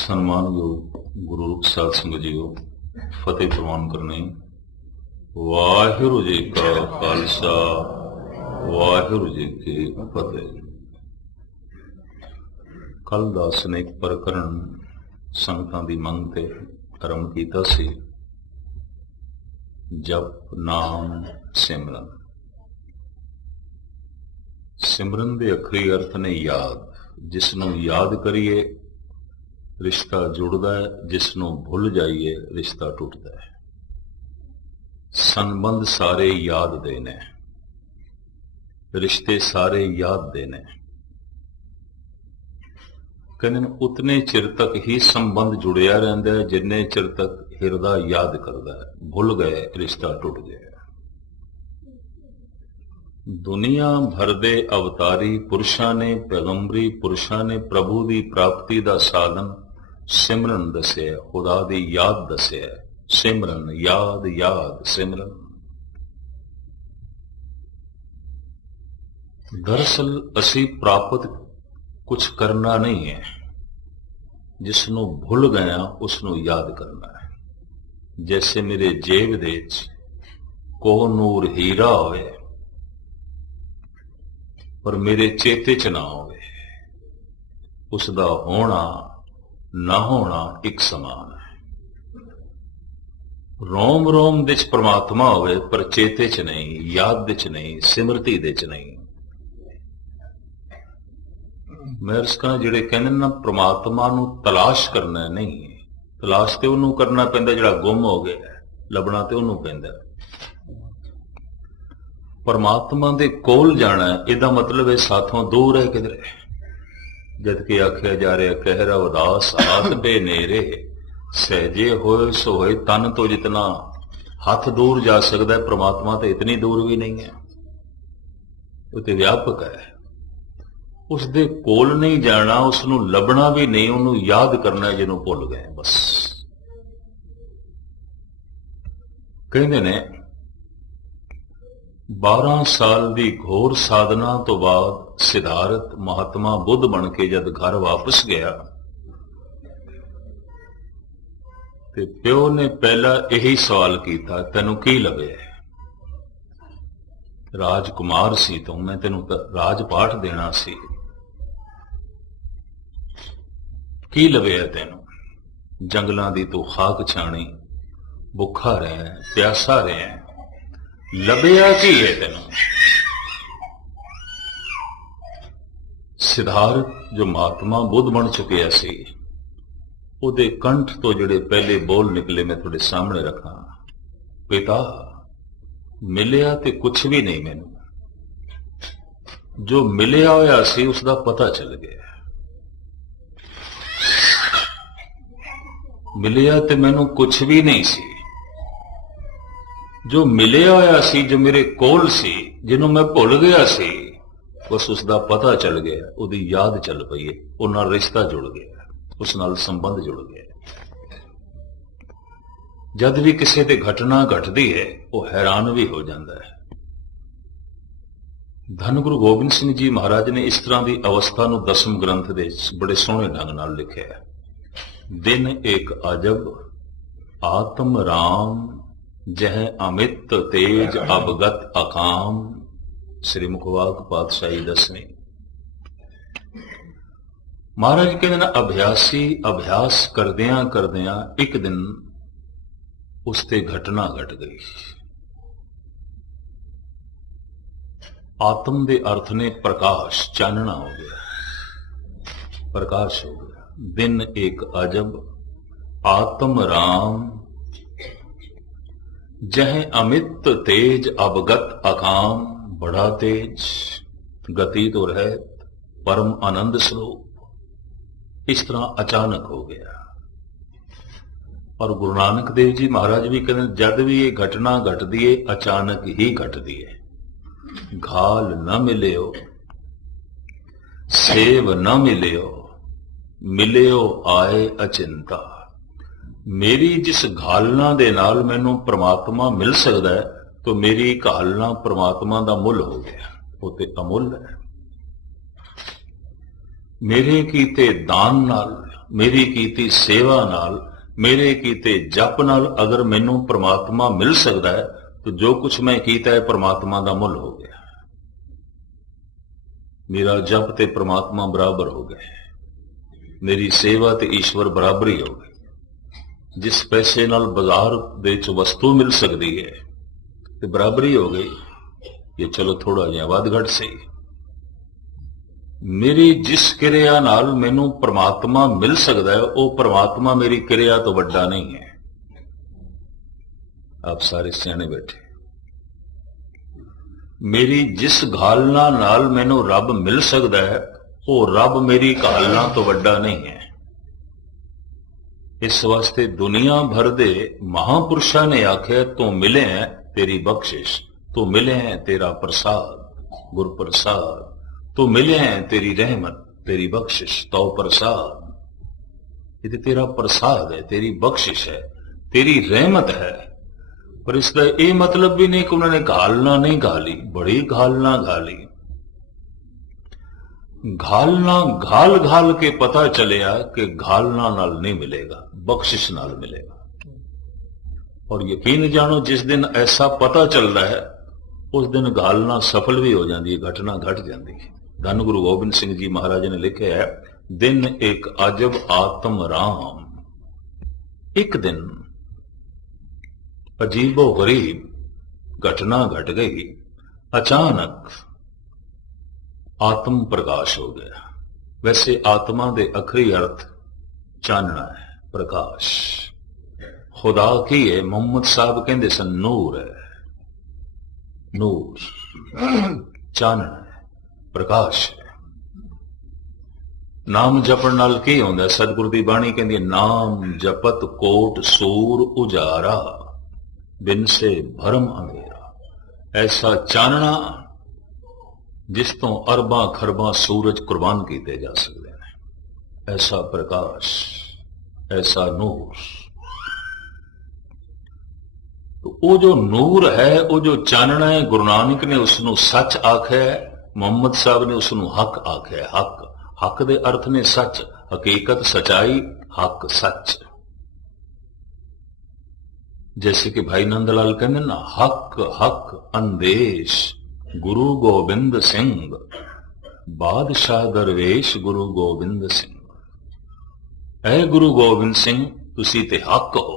ਸਨਮਾਨਯੋਗ ਗੁਰੂ ਸਾਧ ਸੰਗਤ ਜੀਓ, ਫਤਿਹ ਪ੍ਰਵਾਨ ਕਰਨੀ। ਵਾਹਿਗੁਰੂ ਜੀ ਕਾ ਖਾਲਸਾ, ਵਾਹਿਗੁਰੂ ਜੀ ਕੀ ਫਤਿਹ। ਕੱਲ ਦਾ ਸਨੇਕ ਪ੍ਰਕਰਨ ਸੰਗਤਾਂ ਦੀ ਮੰਗ ਤੇ ਆਰੰਭ ਕੀਤਾ ਸੀ। ਜਪ ਨਾਮ ਸਿਮਰਨ। ਸਿਮਰਨ ਦੇ ਅਖਰੀ ਅਰਥ ਨੇ ਯਾਦ। ਜਿਸ ਨੂੰ ਯਾਦ ਕਰੀਏ ਰਿਸ਼ਤਾ ਜੁੜਦਾ ਹੈ, ਜਿਸ ਨੂੰ ਭੁੱਲ ਜਾਈਏ ਰਿਸ਼ਤਾ ਟੁੱਟਦਾ ਹੈ। ਸੰਬੰਧ ਸਾਰੇ ਯਾਦ ਦੇ ਨੇ, ਰਿਸ਼ਤੇ ਸਾਰੇ ਯਾਦ ਦੇ ਨੇ। ਕਹਿੰਦੇ ਉਤਨੇ ਚਿਰ ਤੱਕ ਹੀ ਸੰਬੰਧ ਜੁੜਿਆ ਰਹਿੰਦਾ ਹੈ ਜਿੰਨੇ ਚਿਰ ਤੱਕ ਹਿਰਦਾ ਯਾਦ ਕਰਦਾ ਹੈ। ਭੁੱਲ ਗਏ ਰਿਸ਼ਤਾ ਟੁੱਟ ਗਿਆ। ਦੁਨੀਆ ਭਰ ਦੇ ਅਵਤਾਰੀ ਪੁਰਸ਼ਾਂ ਨੇ, ਪੈਗੰਬਰੀ ਪੁਰਸ਼ਾਂ ਨੇ ਪ੍ਰਭੂ ਦੀ ਪ੍ਰਾਪਤੀ ਦਾ ਸਾਧਨ ਸਿਮਰਨ ਦੱਸਿਆ, ਖੁਦਾ ਦੀ ਯਾਦ ਦੱਸਿਆ। ਸਿਮਰਨ, ਯਾਦ, ਯਾਦ, ਸਿਮਰਨ। ਦਰਅਸਲ ਅਸੀਂ ਪ੍ਰਾਪਤ ਕੁਝ ਕਰਨਾ ਨਹੀਂ ਹੈ, ਜਿਸ ਨੂੰ ਭੁੱਲ ਗਿਆ ਉਸ ਨੂੰ ਯਾਦ ਕਰਨਾ ਹੈ। ਜੈਸੇ ਮੇਰੇ ਜੇਬ ਦੇ ਵਿੱਚ ਕੋਹ ਨੂਰ ਹੀਰਾ ਹੋਵੇ ਪਰ ਮੇਰੇ ਚੇਤੇ ਚ ਨਾ ਹੋਵੇ, ਉਸ ਦਾ ਹੋਣਾ ਨਾ ਹੋਣਾ ਇੱਕ ਸਮਾਨ ਹੈ। ਰੋਮ ਰੋਮ ਦੇ ਚ ਪ੍ਰਮਾਤਮਾ ਹੋਵੇ ਪਰ ਚੇਤੇ ਚ ਨਹੀਂ, ਯਾਦ ਦੇ ਚ ਨਹੀਂ, ਸਿਮਰਤੀ ਦੇ ਚ ਨਹੀਂ। ਮਹਿਰਸ਼ਕਾਂ ਜਿਹੜੇ ਕਹਿੰਦੇ ਨਾ ਪ੍ਰਮਾਤਮਾ ਨੂੰ ਤਲਾਸ਼ ਕਰਨਾ ਨਹੀਂ, ਤਲਾਸ਼ ਤੇ ਉਹਨੂੰ ਕਰਨਾ ਪੈਂਦਾ ਜਿਹੜਾ ਗੁੰਮ ਹੋ ਗਿਆ, ਲੱਭਣਾ ਤੇ ਉਹਨੂੰ ਪੈਂਦਾ। ਪਰਮਾਤਮਾ ਦੇ ਕੋਲ ਜਾਣਾ ਇਹਦਾ ਮਤਲਬ ਹੈ ਸਾਥੋਂ ਦੂਰ ਹੈ ਕਿਧਰੇ। ਜਦ ਕਿ ਆਖਿਆ ਜਾ ਰਿਹਾ ਕਹਿਰਾ ਉਦਾਸ ਹਾਥ ਬੇਨੇਰੇ, ਸਹਿਜੇ ਹੋਏ ਸੋ ਹੋਏ ਤਨ ਤੋਂ ਜਿਤਨਾ ਹੱਥ ਦੂਰ ਜਾ ਸਕਦਾ ਹੈ, ਪ੍ਰਮਾਤਮਾ ਤੇ ਇਤਨੀ ਦੂਰ ਵੀ ਨਹੀਂ ਹੈ। ਉਹ ਤੇ ਵਿਆਪਕ ਹੈ। ਉਸ ਦੇ ਕੋਲ ਨਹੀਂ ਜਾਣਾ, ਉਸ ਨੂੰ ਲੱਭਣਾ ਵੀ ਨਹੀਂ, ਉਹਨੂੰ ਯਾਦ ਕਰਨਾ ਜਿਹਨੂੰ ਭੁੱਲ ਗਏ ਬਸ। ਕਹਿੰਦੇ ਨੇ 12 ਸਾਲ ਦੀ ਘੋਰ ਸਾਧਨਾ ਤੋਂ ਬਾਅਦ ਸਿਧਾਰਥ ਮਹਾਤਮਾ ਬੁੱਧ ਬਣ ਕੇ ਜਦ ਘਰ ਵਾਪਸ ਗਿਆ ਤੇ ਪਿਓ ਨੇ ਪਹਿਲਾਂ ਇਹੀ ਸਵਾਲ ਕੀਤਾ, ਤੈਨੂੰ ਕੀ ਲੱਭਿਆ? ਰਾਜਕੁਮਾਰ ਸੀ ਤੂੰ, ਮੈਂ ਤੈਨੂੰ ਰਾਜ ਪਾਠ ਦੇਣਾ ਸੀ, ਕੀ ਲੱਭਿਆ ਤੈਨੂੰ? ਜੰਗਲਾਂ ਦੀ ਤੂੰ ਖਾਕ ਛਾਣੀ, ਭੁੱਖਾ ਰਹਿ, ਪਿਆਸਾ ਰਹਿ, ਲੱਭਿਆ ਕੀ ਹੈ ਤੈਨੂੰ? ਸਿਧਾਰਥ ਜੋ ਮਹਾਤਮਾ ਬੁੱਧ ਬਣ ਚੁੱਕਿਆ ਸੀ, ਉਹਦੇ ਕੰਠ ਤੋਂ ਜਿਹੜੇ ਪਹਿਲੇ ਬੋਲ ਨਿਕਲੇ ਮੈਂ ਤੁਹਾਡੇ ਸਾਹਮਣੇ ਰੱਖਾਂ। ਪਿਤਾ, ਮਿਲਿਆ ਤੇ ਕੁਛ ਵੀ ਨਹੀਂ ਮੈਨੂੰ, ਜੋ ਮਿਲਿਆ ਹੋਇਆ ਸੀ ਉਸ ਦਾ ਪਤਾ ਚੱਲ ਗਿਆ। ਮਿਲਿਆ ਤੇ ਮੈਨੂੰ ਕੁਛ ਵੀ ਨਹੀਂ ਸੀ, ਜੋ ਮਿਲਿਆ ਹੋਇਆ ਸੀ, ਜੋ ਮੇਰੇ ਕੋਲ ਸੀ, ਜਿਹਨੂੰ ਮੈਂ ਭੁੱਲ ਗਿਆ ਸੀ, ਬਸ ਉਸ ਦਾ ਪਤਾ ਚੱਲ ਗਿਆ, ਉਹਦੀ ਯਾਦ ਚੱਲ ਪਈ ਹੈ, ਉਹ ਨਾਲ ਰਿਸ਼ਤਾ ਜੁੜ ਗਿਆ, ਉਸ ਨਾਲ ਸੰਬੰਧ ਜੁੜ ਗਿਆ। ਜਦ ਵੀ ਕਿਸੇ ਤੇ ਘਟਨਾ ਘਟਦੀ ਹੈ ਉਹ ਹੈਰਾਨ ਵੀ ਹੋ ਜਾਂਦਾ ਹੈ। ਧੰਨ ਗੁਰੂ ਗੋਬਿੰਦ ਸਿੰਘ ਜੀ ਮਹਾਰਾਜ ਨੇ ਇਸ ਤਰ੍ਹਾਂ ਦੀ ਅਵਸਥਾ ਨੂੰ ਦਸਮ ਗ੍ਰੰਥ ਦੇ ਬੜੇ ਸੋਹਣੇ ਢੰਗ ਨਾਲ ਲਿਖਿਆ ਹੈ। ਦਿਨ ਏਕ ਅਜਬ ਆਤਮ ਰਾਮ, ਜਹ ਅਮਿਤ ਤੇਜ ਅਬਗਤ ਅਕਾਮ। ਸ੍ਰੀ ਮੁਖਵਾਕ ਪਾਤਸ਼ਾਹੀ ਦਸਵੀਂ। ਮਹਾਰਾਜ ਕਹਿੰਦੇ ਨਾ ਅਭਿਆਸੀ ਅਭਿਆਸ ਕਰਦਿਆਂ ਕਰਦਿਆਂ ਇੱਕ ਦਿਨ ਉਸ ਤੇ ਘਟਨਾ ਘਟ ਗਈ। ਆਤਮ ਦੇ ਅਰਥ ਨੇ ਪ੍ਰਕਾਸ਼, ਚਾਨਣਾ ਹੋ ਗਿਆ, ਪ੍ਰਕਾਸ਼ ਹੋ ਗਿਆ। ਦਿਨ ਏਕ ਅਜਬ ਆਤਮ ਰਾਮ, जह अमित तेज अवगत अकाम। बड़ा तेज, गति तो रहत, परम आनंद स्वरूप। इस तरह अचानक हो गया। और गुरु नानक देव जी महाराज भी कहते जद भी ये घटना घटती है अचानक ही घटती है। घाल न मिलियो, सेव न मिलियो, मिलियो आए अचिंता। मेरी जिस घालना दे नाल मैनू परमात्मा मिल सकता है तो मेरी घालना परमात्मा का मुल हो गया, वो तो अमुल है। मेरे कीते दान नाल मेरी कीती सेवा नाल, मेरे कीते जप नाल अगर मैनू परमात्मा मिल सकता है तो जो कुछ मैं कीता है परमात्मा का मुल हो गया। मेरा जप ते परमात्मा बराबर हो गए, मेरी सेवा ते ईश्वर बराबरी हो गई। जिस पैसे नाल बाजार दे च वस्तु मिल सकती है तो बराबरी हो गई, ये चलो थोड़ा जिहा वध घट सही। मेरी जिस क्रिया नाल मैनू परमात्मा मिल सकता है वो परमात्मा मेरी क्रिया तो वड्डा नहीं है। आप सारे सियाने बैठे। मेरी जिस घालना नाल मैनू रब मिल सकता है वो रब मेरी घालना तो वड्डा नहीं है। इस वास्ते दुनिया भर दे महापुरुषां ने आख्या तू मिले है तेरी बख्शिश, तू मिले है तेरा प्रसाद, गुर प्रसाद, तो मिले हैं तेरी रहमत, तेरी बख्शिश, तो प्रसाद। ये तेरा प्रसाद है, तेरी बख्शिश है, तेरी रहमत है। पर इसका ये मतलब भी नहीं कि उन्होंने घालना नहीं घाली, बड़ी घालना घाली। घालना घाल घाल के पता चलिया कि घालना नाल नहीं मिलेगा, बख्शिश नाल मिलेगा। और यकीन जानो जिस दिन ऐसा पता चल रहा है उस दिन घालना सफल भी हो जाती है, घटना घट जाती है। धन गुरु गोबिंद सिंह जी महाराज ने लिखे है, दिन एक अजब आत्म राम। एक दिन अजीबो गरीब घटना घट गई, अचानक आत्म प्रकाश हो गया। वैसे आत्मा दे अखरी अर्थ चानना है, प्रकाश। खुदा की है, मोहम्मद साहब कहते सन नूर है, नूर चानना है, प्रकाश है। नाम जपण नाल की होंदा? सतगुरु दी बाणी कहंदी है, नाम जपत कोट सूर उजारा, बिन से भरम अंधेरा। ऐसा चानना जिस तो अरबां खरबां सूरज कुर्बान किए जा सकते हैं, ऐसा प्रकाश, ऐसा नूर। तो वो जो नूर है, वो जो चानना है, गुरु नानक ने उसनों सच आख्या है, मोहम्मद साहब ने उसनों हक आख्या है। हक, हक दे अर्थ ने सच, हकीकत, सच्चाई, हक, सच। जैसे कि भाई नंदलाल कहते ना, हक हक अंदेश गुरु गोबिंद सिंह, बादशाह दरवेश गुरु गोबिंद सिंह। ऐ गुरु गोबिंद सिंह तुसी ते हक हो।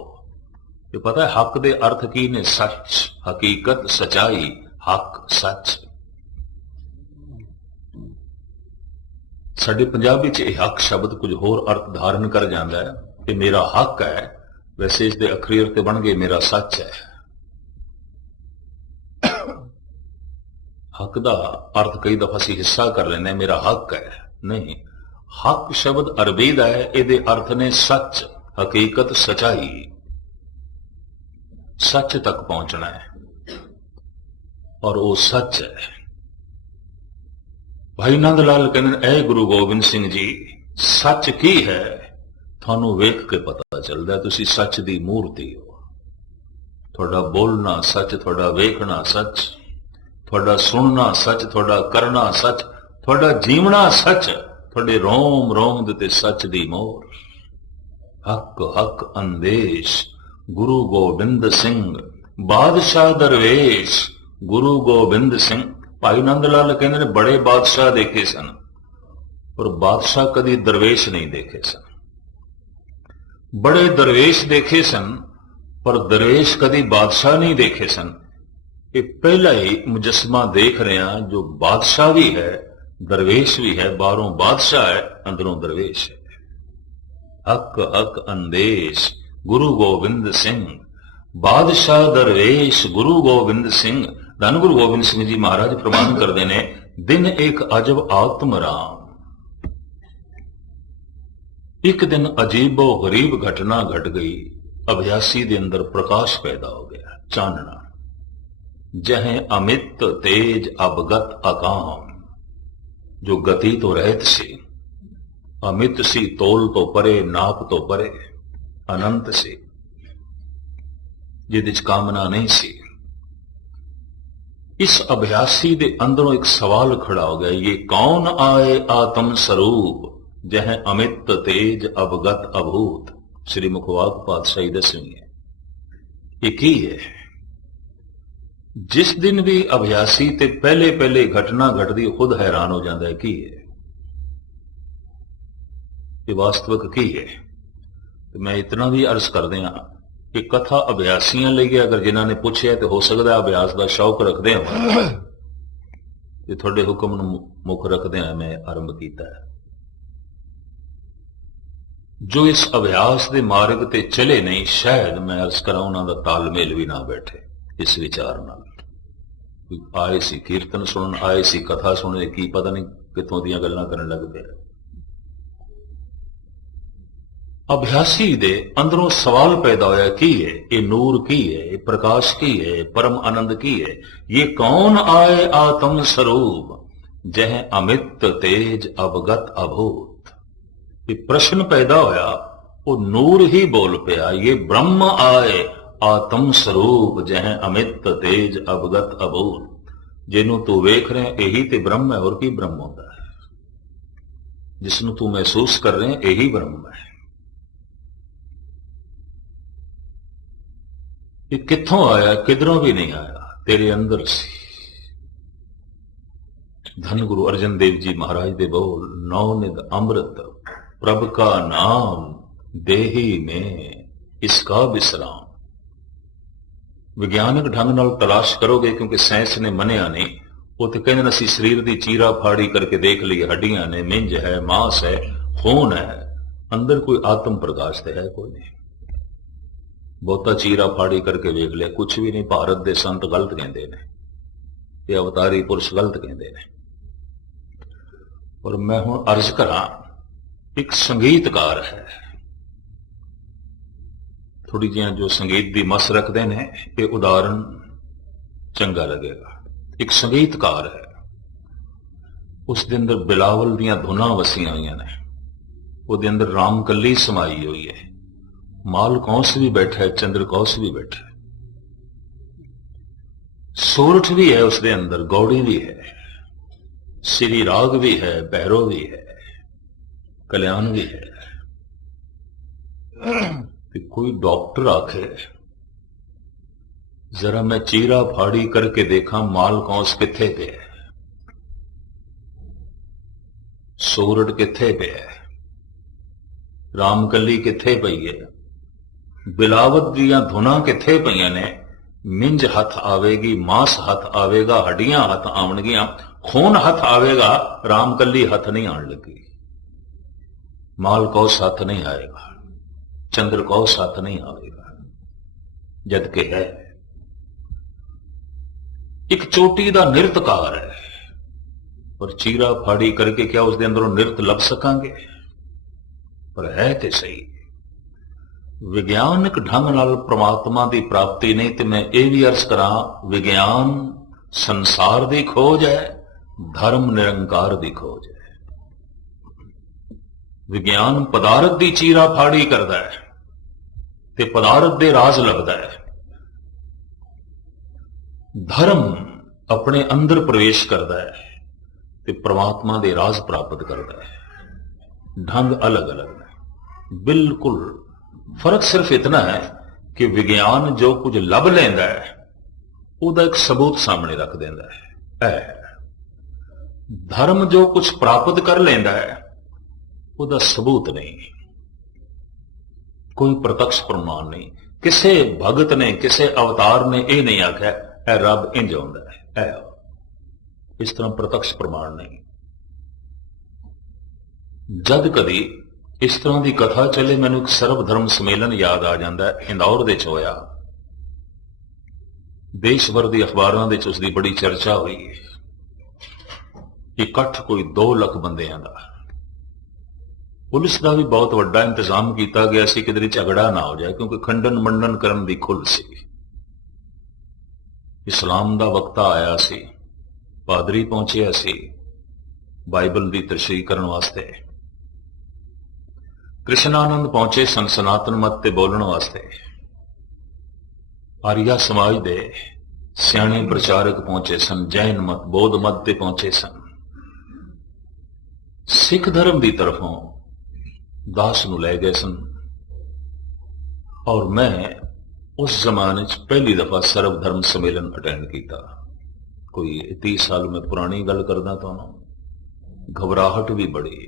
ये पता है हक दे अर्थ की ने? सच, हकीकत, सच्चाई, हक, सच। साडे पंजाबी च यह हक शब्द कुछ होर अर्थ धारण कर जाता है कि मेरा हक है, वैसे इसके अखरी अर्थ बन गए मेरा सच है। हक का अर्थ कई दफा असीं हिस्सा कर लेने, मेरा हक है, नहीं। हक शब्द अरबी का है, ये अर्थ ने सच, हकीकत, सच्चाई, सच तक पहुंचना है और वो सच है। भाई नंदलाल कहते, ऐ गुरु गोबिंद सिंह जी, सच की है थानू वेख के पता चलता, तुसी सच दी मूर्ति हो। थोड़ा बोलना सच, थोड़ा वेखना सच, थोड़ा सुनना सच, थोड़ा करना सच, थोड़ा जीवना सच, थोड़े रोम रोम दे सच दी मोर। हक हक अंदेश गुरु गोबिंद सिंह, बादशाह दरवेश गुरु गोबिंद सिंह। भाई नंदलाल कहते ने बड़े बादशाह देखे सन, और बादशाह कभी दरवेश नहीं देखे सन। बड़े दरवेश देखे सन, पर दरवेश कभी बादशाह नहीं देखे सन। ये पहला ही मुजस्मा देख रहे हैं जो बादशाह भी है, दरवेश भी है, बाहरों बादशाह है, अंदरों दरवेश है। हक हक अंदेश गुरु गोविंद सिंह, बादशाह दरवेश गुरु गोविंद सिंह। धन गुरु गोबिंद सिंह जी महाराज प्रमाण करते ने, दिन एक अजब आत्म राम। एक दिन अजीबो गरीब घटना घट गई, अभ्यासी के अंदर प्रकाश पैदा हो गया, चानना। जह अमित तेज अवगत अकाम, जो गति तो रहत सी, अमित सी, तोल तो परे, नाप तो परे, अनंत सी, जिद कामना नहीं सी। इस अभ्यासी के अंदरों एक सवाल खड़ा हो गया, ये कौन आए आत्म स्वरूप जह अमित तेज अवगत अभूत। श्री मुखवाक पातशाही दसवीं है। एक ही है जिस दिन भी अभ्यासी ते पहले पहले घटना घटती खुद हैरान हो जाता है की है ये वास्तविक की है। तो मैं इतना भी अर्ज कर दिया कि कथा अभ्यासियों लिए अगर जिन्होंने पूछे तो हो सकता है अभ्यास का शौक रखते हो तो थोड़े हुक्म मुख रखते हैं मैं आरंभ किया है। जो इस अभ्यास के मार्ग ते चले नहीं शायद मैं अर्ज करा उन्होंने तालमेल भी ना बैठे इस विचार नाल। आए सी कीर्तन सुन आए सी कथा सुनने की पता नहीं कितों दी गल्लां करन लग पे। अभ्यासी दे अंदरों सवाल पैदा होया की है ये नूर की है ये प्रकाश की है परम आनंद की है ये कौन आए आत्म स्वरूप जह अमित तेज अवगत अभूत। ये प्रश्न पैदा होया वो नूर ही बोल पिया ये ब्रह्म आए आत्म स्वरूप जह अमित तेज अवगत अभूत। जिन्हों तू वेख रहे यही ते ब्रह्म है और की ब्रह्म होता है। जिसनों तू महसूस कर रहे यही ब्रह्म है। ये कित्थों आया किधरों भी नहीं आया तेरे अंदर से। धन गुरु अर्जन देव जी महाराज दे बोल नौनिध अमृत प्रभ का नाम देही में इसका विश्राम। विज्ञानक ढंग नाल तलाश करोगे क्योंकि साइंस ने मनिया नहीं। वो तो कहते असी शरीर की चीरा फाड़ी करके देख ली हड्डियां ने मिंज है मांस है खून है अंदर कोई आत्म प्रकाश तो है कोई नहीं। बहुता चीरा फाड़ी करके वेख लिया कुछ भी नहीं। भारत के संत गलत कहते हैं ये अवतारी पुरुष गलत कहते हैं। और मैं हुण अर्ज करा एक संगीतकार है थोड़ी जी जो संगीत की मस रखते हैं ये उदाहरण चंगा लगेगा। एक संगीतकार है उसके अंदर बिलावल दियां धुना वसिया हुई ने वो अंदर रामकली समाई हुई है माल कौंस भी बैठा है चंद्र कौंस भी बैठा है सोरठ भी है उसके अंदर गौड़ी भी है श्री राग भी है भैरव भी है कल्याण भी है। कोई डॉक्टर आखे जरा मैं चीरा फाड़ी करके देखा माल कौंस किथे पे है सोरठ किथे पे है रामकली किथे पई है बिलावत दियां धुना किथे पईयां ने मिंज हथ आवेगी मांस हथ आवेगा हड्डियां हथ आवणगियां खून हथ आवेगा रामकली हथ नहीं आने लगी माल कौस हाथ नहीं आएगा चंद्र कौस हाथ नहीं आएगा। जबकि है एक चोटी का नृत्यकार है और चीरा फाड़ी करके क्या उसके अंदरों नृत्य लभ सकांगे पर है तो सही। विज्ञानक ढंग नाल परमात्मा की प्राप्ति नहीं तो मैं ये भी अर्ज करा विज्ञान संसार की खोज है धर्म निरंकार की खोज है। विज्ञान पदार्थ की चीरा फाड़ी करता है ते पदार्थ दे राज लगता है। धर्म अपने अंदर प्रवेश करता है ते परमात्मा दे राज प्राप्त करता है। ढंग अलग अलग है बिल्कुल। फर्क सिर्फ इतना है कि विज्ञान जो कुछ लभ लेंदा है उसका एक सबूत सामने रख देंदा है। धर्म जो कुछ प्राप्त कर लेंदा है उसका सबूत नहीं कोई प्रत्यक्ष प्रमाण नहीं। किसे भगत ने किसे अवतार ने यह नहीं आख्या है रब इंज आउंदा है इस तरह प्रत्यक्ष प्रमाण नहीं। जद कदी इस तरह की कथा चले मैनू एक सर्वधर्म सम्मेलन याद आ जाता है इंदौर दे होया देश भर की अखबारों के उसकी बड़ी चर्चा हुई। इकट्ठ कोई 2 लाख बंदियां का पुलिस का भी बहुत बड़ा इंतजाम किया गया सी किधर झगड़ा ना हो जाए क्योंकि खंडन मंडन करने की खुल सी। इस्लाम का वक्ता आया सी पादरी पहुंचे सी बाइबल की तशरीह करने वास्ते कृष्णानंद पहुंचे सन सनातन मत ते बोलने वास्ते आर्या समाज दे सियाणे प्रचारक पहुंचे सन जैन मत बौद्ध मत ते पहुंचे सन। सिख धर्म की तरफों दास नूं लै गए सन और मैं उस जमाने च पहली दफा सर्व धर्म सम्मेलन अटेंड किया। कोई 30 साल में पुरानी गल करदा तुहानूं। घबराहट भी बड़ी,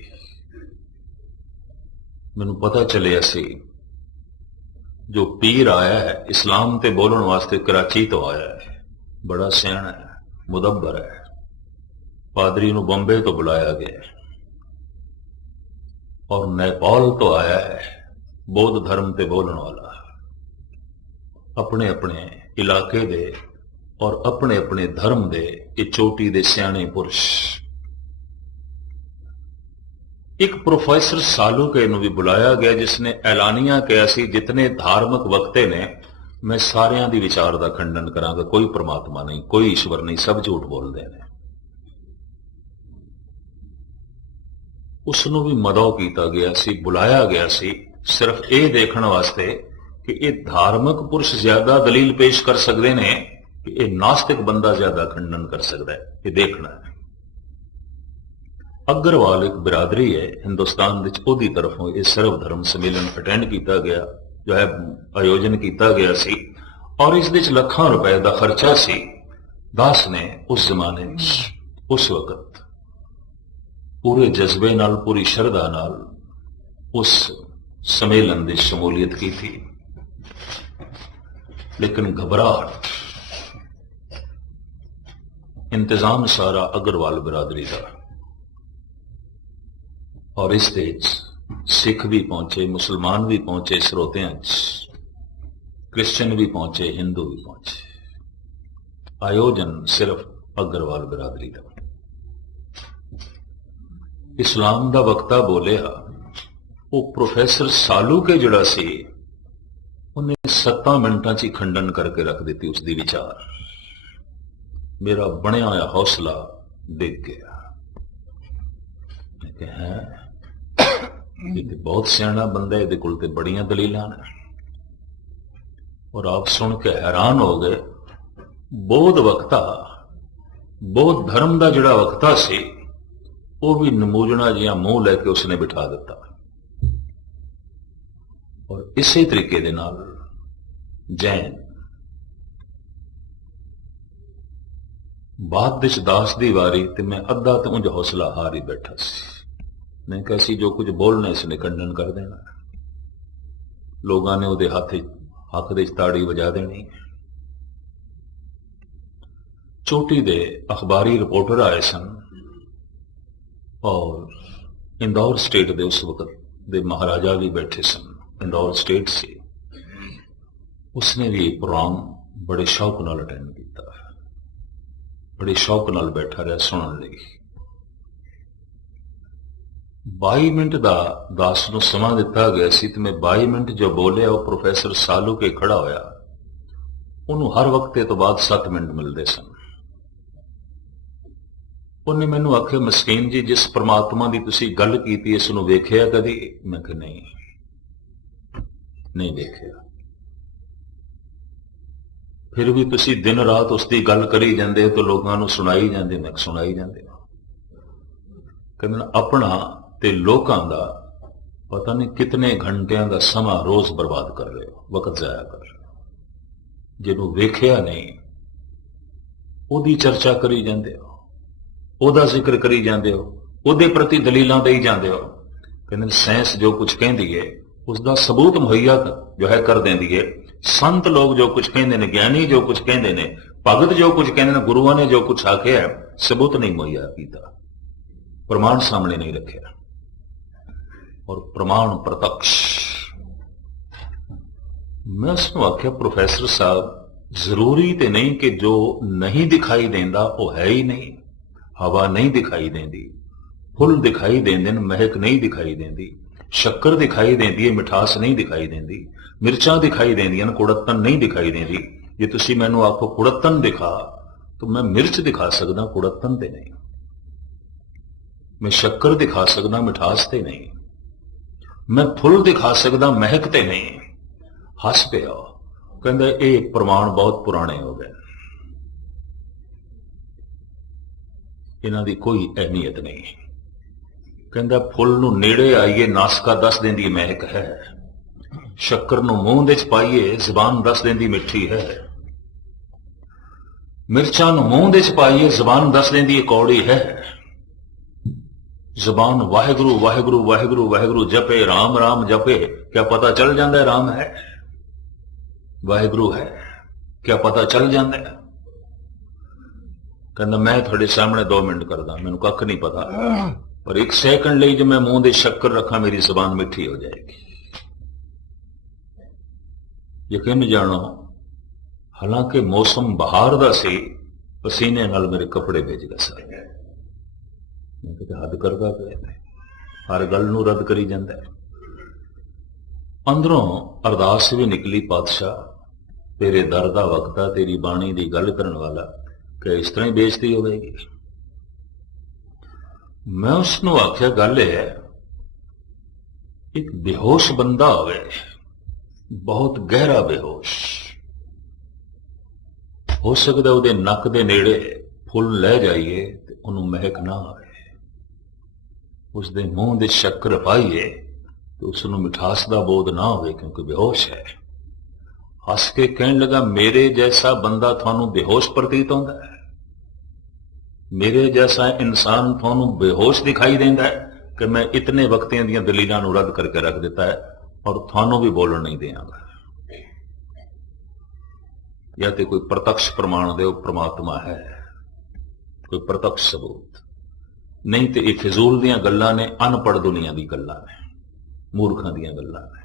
मैनू पता चलिया सी जो पीर आया है इस्लाम ते बोलण वास्ते कराची तो आया है, बड़ा सियाणा है, मुदब्बर है। पादरी नूं बंबे तो बुलाया गया और नेपाल तो आया है बौद्ध धर्म ते बोलण वाला। अपने अपने इलाके दे और अपने अपने धर्म दे ये चोटी दे सियाणे पुरुष। एक प्रोफेसर सालूके नूं भी बुलाया गया जिसने ऐलानिया कहा सी जितने धार्मिक वक्ते ने मैं सारियां दी विचार दा खंडन करांगा, कोई परमात्मा नहीं, कोई ईश्वर नहीं, सब झूठ बोलते हैं। उसनों भी मदौ किया गया सी, बुलाया गया सी सिर्फ ये देखने वास्ते कि ये धार्मिक पुरुष ज्यादा दलील पेश कर सकते हैं कि ये नास्तिक बंदा ज्यादा खंडन कर सकता है, ये देखना है। अग्रवाल एक बिरादरी है हिंदुस्तान विच, ओदी तरफों ये सर्व धर्म सम्मेलन अटेंड किया गया, जो है आयोजन किया गया सी और इस विच लाखां रुपए का खर्चा सी। दास ने उस जमाने उस वक्त पूरे जज्बे नाल, पूरी शरधा नाल उस सम्मेलन की शमूलियत की थी, लेकिन घबराहट, इंतजाम सारा अग्रवाल बिरादरी का और इस देश सिख भी पहुंचे, मुसलमान भी पहुंचे श्रोतियां, क्रिश्चियन भी पहुंचे, हिंदू भी पहुंचे। आयोजन सिर्फ अग्रवाल बिरादरी का। इस्लाम का वक्ता बोलिया वो प्रोफेसर सालूके जिहड़ा सी उन्हें 7 मिनटां च ही खंडन करके रख दी उसकी विचार। मेरा बनया होया हौसला डिग गया। है ये बहुत सियाणा बंदा, ये कोल ते बड़ियां दलीलां ने। और आप सुन के हैरान हो गए, बौद्ध वक्ता, बौद्ध धर्म का जिहड़ा वक्ता सी वो भी नमूजना जिहा मुंह लैके उसने बिठा दिता। और इसी तरीके दे नाल जैन बाद विच दास दी वारी ते मैं अद्धा तो उंज हौसला हार ही बैठा सी। मैं कहा सी जो कुछ बोलना इसने खंडन कर देना, लोगों ने उहदे हक दे ताड़ी वजा देनी। चोटी दे अखबारी रिपोर्टर आए सन और इंदौर स्टेट दे उस वक्त दे महाराजा भी बैठे सन, इंदौर स्टेट से। उसने भी प्रोग्राम बड़े शौक नाल अटेंड किया, बड़े शौक नाल बैठा रहा सुनने लगी। 22 मिनट का दास नूं समा दिता गया सी ते मैं 22 मिनट जो बोलिया वो प्रोफेसर सालूके खड़ा होया, उन्होंने हर वक्त तो बाद 7 मिनट मिलते सन। उन्हें मैनू आख्या मस्कीन जी जिस परमात्मा की तुसी गल की इस नूं वेखिया कदी? मैं कहा नहीं देखिया। फिर भी तुसी दिन रात उसकी गल करी जाते हो तो लोगों को सुनाई जाते। मैं सुनाई जाते कहते अपना ते लोगों का पता नहीं कितने घंटिया का समा रोज बर्बाद कर रहे हो, वक्त जाया कर रहे हो। जिन्हों वेखिया नहीं ओदी चर्चा करी जाते हो, ओदा जिक्र करी जाते हो, ओदे प्रति दलीलां दई जाते हो। कहते साइंस जो कुछ कहती है उसका सबूत मुहैया जो है कर देंदी है। संत लोग जो कुछ कहते हैं, ज्ञानी जो कुछ कहते हैं, भगत जो कुछ कहते हैं, गुरुओं ने जो कुछ आख्या है, सबूत नहीं मुहैया किया, प्रमाण सामने नहीं रखे। और प्रमाण प्रत्यक्ष। मैं उसको आख्या प्रोफेसर साहब जरूरी तो नहीं कि जो नहीं दिखाई देंदा वो है ही नहीं। हवा नहीं दिखाई देंदी, फुल दिखाई देंदे, महक नहीं दिखाई देंदी, शक्कर दिखाई देंदी है, मिठास नहीं दिखाई देंदी, मिर्चा दिखाई देंदियां, कुड़त्तन नहीं दिखाई देंदी। जे तुसी मैनू आखो कुड़त्तन दिखा तो मैं मिर्च दिखा सकदा, कुड़त्तन ते नहीं। मैं शक्कर दिखा सकदा, मिठास ते नहीं। मैं फुल दिखा सकदा, महक ते नहीं। हस पिया, कहंदा ये प्रमाण बहुत पुराने हो गए, इन्हां दी कोई अहमियत नहीं। ਕਹਿੰਦਾ ਫੁੱਲ ਨੂੰ ਨੇੜੇ ਆਈਏ ਨਾਸਕਾ ਦੱਸ ਦਿੰਦੀ ਮਹਿਕ ਹੈ, ਸ਼ੱਕਰ ਨੂੰ ਮੂੰਹ ਦੇ ਚ ਪਾਈਏ ਜ਼ਬਾਨ ਦੱਸ ਦਿੰਦੀ ਮਿੱਠੀ ਹੈ, ਮਿਰਚਾਂ ਨੂੰ ਮੂੰਹ ਦੇ ਚ ਪਾਈਏ ਜ਼ਬਾਨ ਦੱਸ ਦਿੰਦੀ ਕੌੜੀ ਹੈ। ਜ਼ਬਾਨ ਵਾਹਿਗੁਰੂ ਵਾਹਿਗੁਰੂ ਵਾਹਿਗੁਰੂ ਵਾਹਿਗੁਰੂ ਜਪੇ, ਰਾਮ ਰਾਮ ਜਪੇ, ਕਿਆ ਪਤਾ ਚੱਲ ਜਾਂਦਾ ਰਾਮ ਹੈ ਵਾਹਿਗੁਰੂ ਹੈ, ਕਿਆ ਪਤਾ ਚੱਲ ਜਾਂਦਾ। ਕਹਿੰਦਾ ਮੈਂ ਤੁਹਾਡੇ ਸਾਹਮਣੇ 2 ਮਿੰਟ ਕਰਦਾ, ਮੈਨੂੰ ਕੱਖ ਨਹੀਂ ਪਤਾ, ਪਰ 1 ਸੈਕਿੰਡ ਲਈ ਜੇ ਮੈਂ ਮੂੰਹ ਦੇ ਸ਼ੱਕਰ ਰੱਖਾਂ ਮੇਰੀ ਜ਼ਬਾਨ ਮਿੱਠੀ ਹੋ ਜਾਏਗੀ। ਯਕੀਨ ਜਾਣੋ, ਹਾਲਾਂਕਿ ਮੌਸਮ ਬਹਾਰ ਦਾ ਸੀ, ਪਸੀਨੇ ਨਾਲ ਮੇਰੇ ਕੱਪੜੇ ਭਿੱਜ ਗਏ ਸਾਰੇ। ਮੈਂ ਕਿਤੇ ਹੱਦ ਕਰਦਾ ਪਿਆ, ਹਰ ਗੱਲ ਨੂੰ ਰੱਦ ਕਰੀ ਜਾਂਦਾ। ਅੰਦਰੋਂ ਅਰਦਾਸ ਵੀ ਨਿਕਲੀ, ਪਾਤਸ਼ਾਹ ਤੇਰੇ ਦਰ ਦਾ ਵਕਤਾ, ਤੇਰੀ ਬਾਣੀ ਦੀ ਗੱਲ ਕਰਨ ਵਾਲਾ, ਕਿ ਇਸ ਤਰ੍ਹਾਂ ਹੀ ਬੇਇੱਜ਼ਤੀ ਹੋਵੇਗੀ। ਮੈਂ ਉਸ ਨੂੰ ਆਖਿਆ ਗੱਲ ਇਹ ਹੈ, ਇੱਕ ਬੇਹੋਸ਼ ਬੰਦਾ ਹੋਵੇ, ਬਹੁਤ ਗਹਿਰਾ ਬੇਹੋਸ਼, ਹੋ ਸਕਦਾ ਉਹਦੇ ਨੱਕ ਦੇ ਨੇੜੇ ਫੁੱਲ ਲੈ ਜਾਈਏ ਤੇ ਉਹਨੂੰ ਮਹਿਕ ਨਾ ਆਵੇ, ਉਸਦੇ ਮੂੰਹ ਦੇ ਸ਼ੱਕਰ ਪਾਈਏ ਤੇ ਉਸ ਨੂੰ ਮਿਠਾਸ ਦਾ ਬੋਧ ਨਾ ਹੋਵੇ, ਕਿਉਂਕਿ ਬੇਹੋਸ਼ ਹੈ। ਹੱਸ ਕੇ ਕਹਿਣ ਲੱਗਾ, ਮੇਰੇ ਜੈਸਾ ਬੰਦਾ ਤੁਹਾਨੂੰ ਬੇਹੋਸ਼ ਪ੍ਰਤੀਤ ਹੁੰਦਾ ਹੈ? ਮੇਰੇ ਜੈਸਾ ਇਨਸਾਨ ਤੁਹਾਨੂੰ ਬੇਹੋਸ਼ ਦਿਖਾਈ ਦਿੰਦਾ ਹੈ ਕਿ ਮੈਂ ਇਤਨੇ ਵਕਤਿਆਂ ਦੀਆਂ ਦਲੀਲਾਂ ਨੂੰ ਰੱਦ ਕਰਕੇ ਰੱਖ ਦਿੱਤਾ ਹੈ ਔਰ ਤੁਹਾਨੂੰ ਵੀ ਬੋਲਣ ਨਹੀਂ ਦਿਆਂਗਾ। ਜਾਂ ਤੇ ਕੋਈ ਪ੍ਰਤੱਖ ਪ੍ਰਮਾਣ ਦਿਓ ਪ੍ਰਮਾਤਮਾ ਹੈ, ਕੋਈ ਪ੍ਰਤੱਖ ਸਬੂਤ, ਨਹੀਂ ਤੇ ਇਹ ਫਿਜ਼ੂਲ ਦੀਆਂ ਗੱਲਾਂ ਨੇ, ਅਨਪੜ੍ਹ ਦੁਨੀਆ ਦੀ ਗੱਲਾਂ ਨੇ, ਮੂਰਖਾਂ ਦੀਆਂ ਗੱਲਾਂ ਨੇ।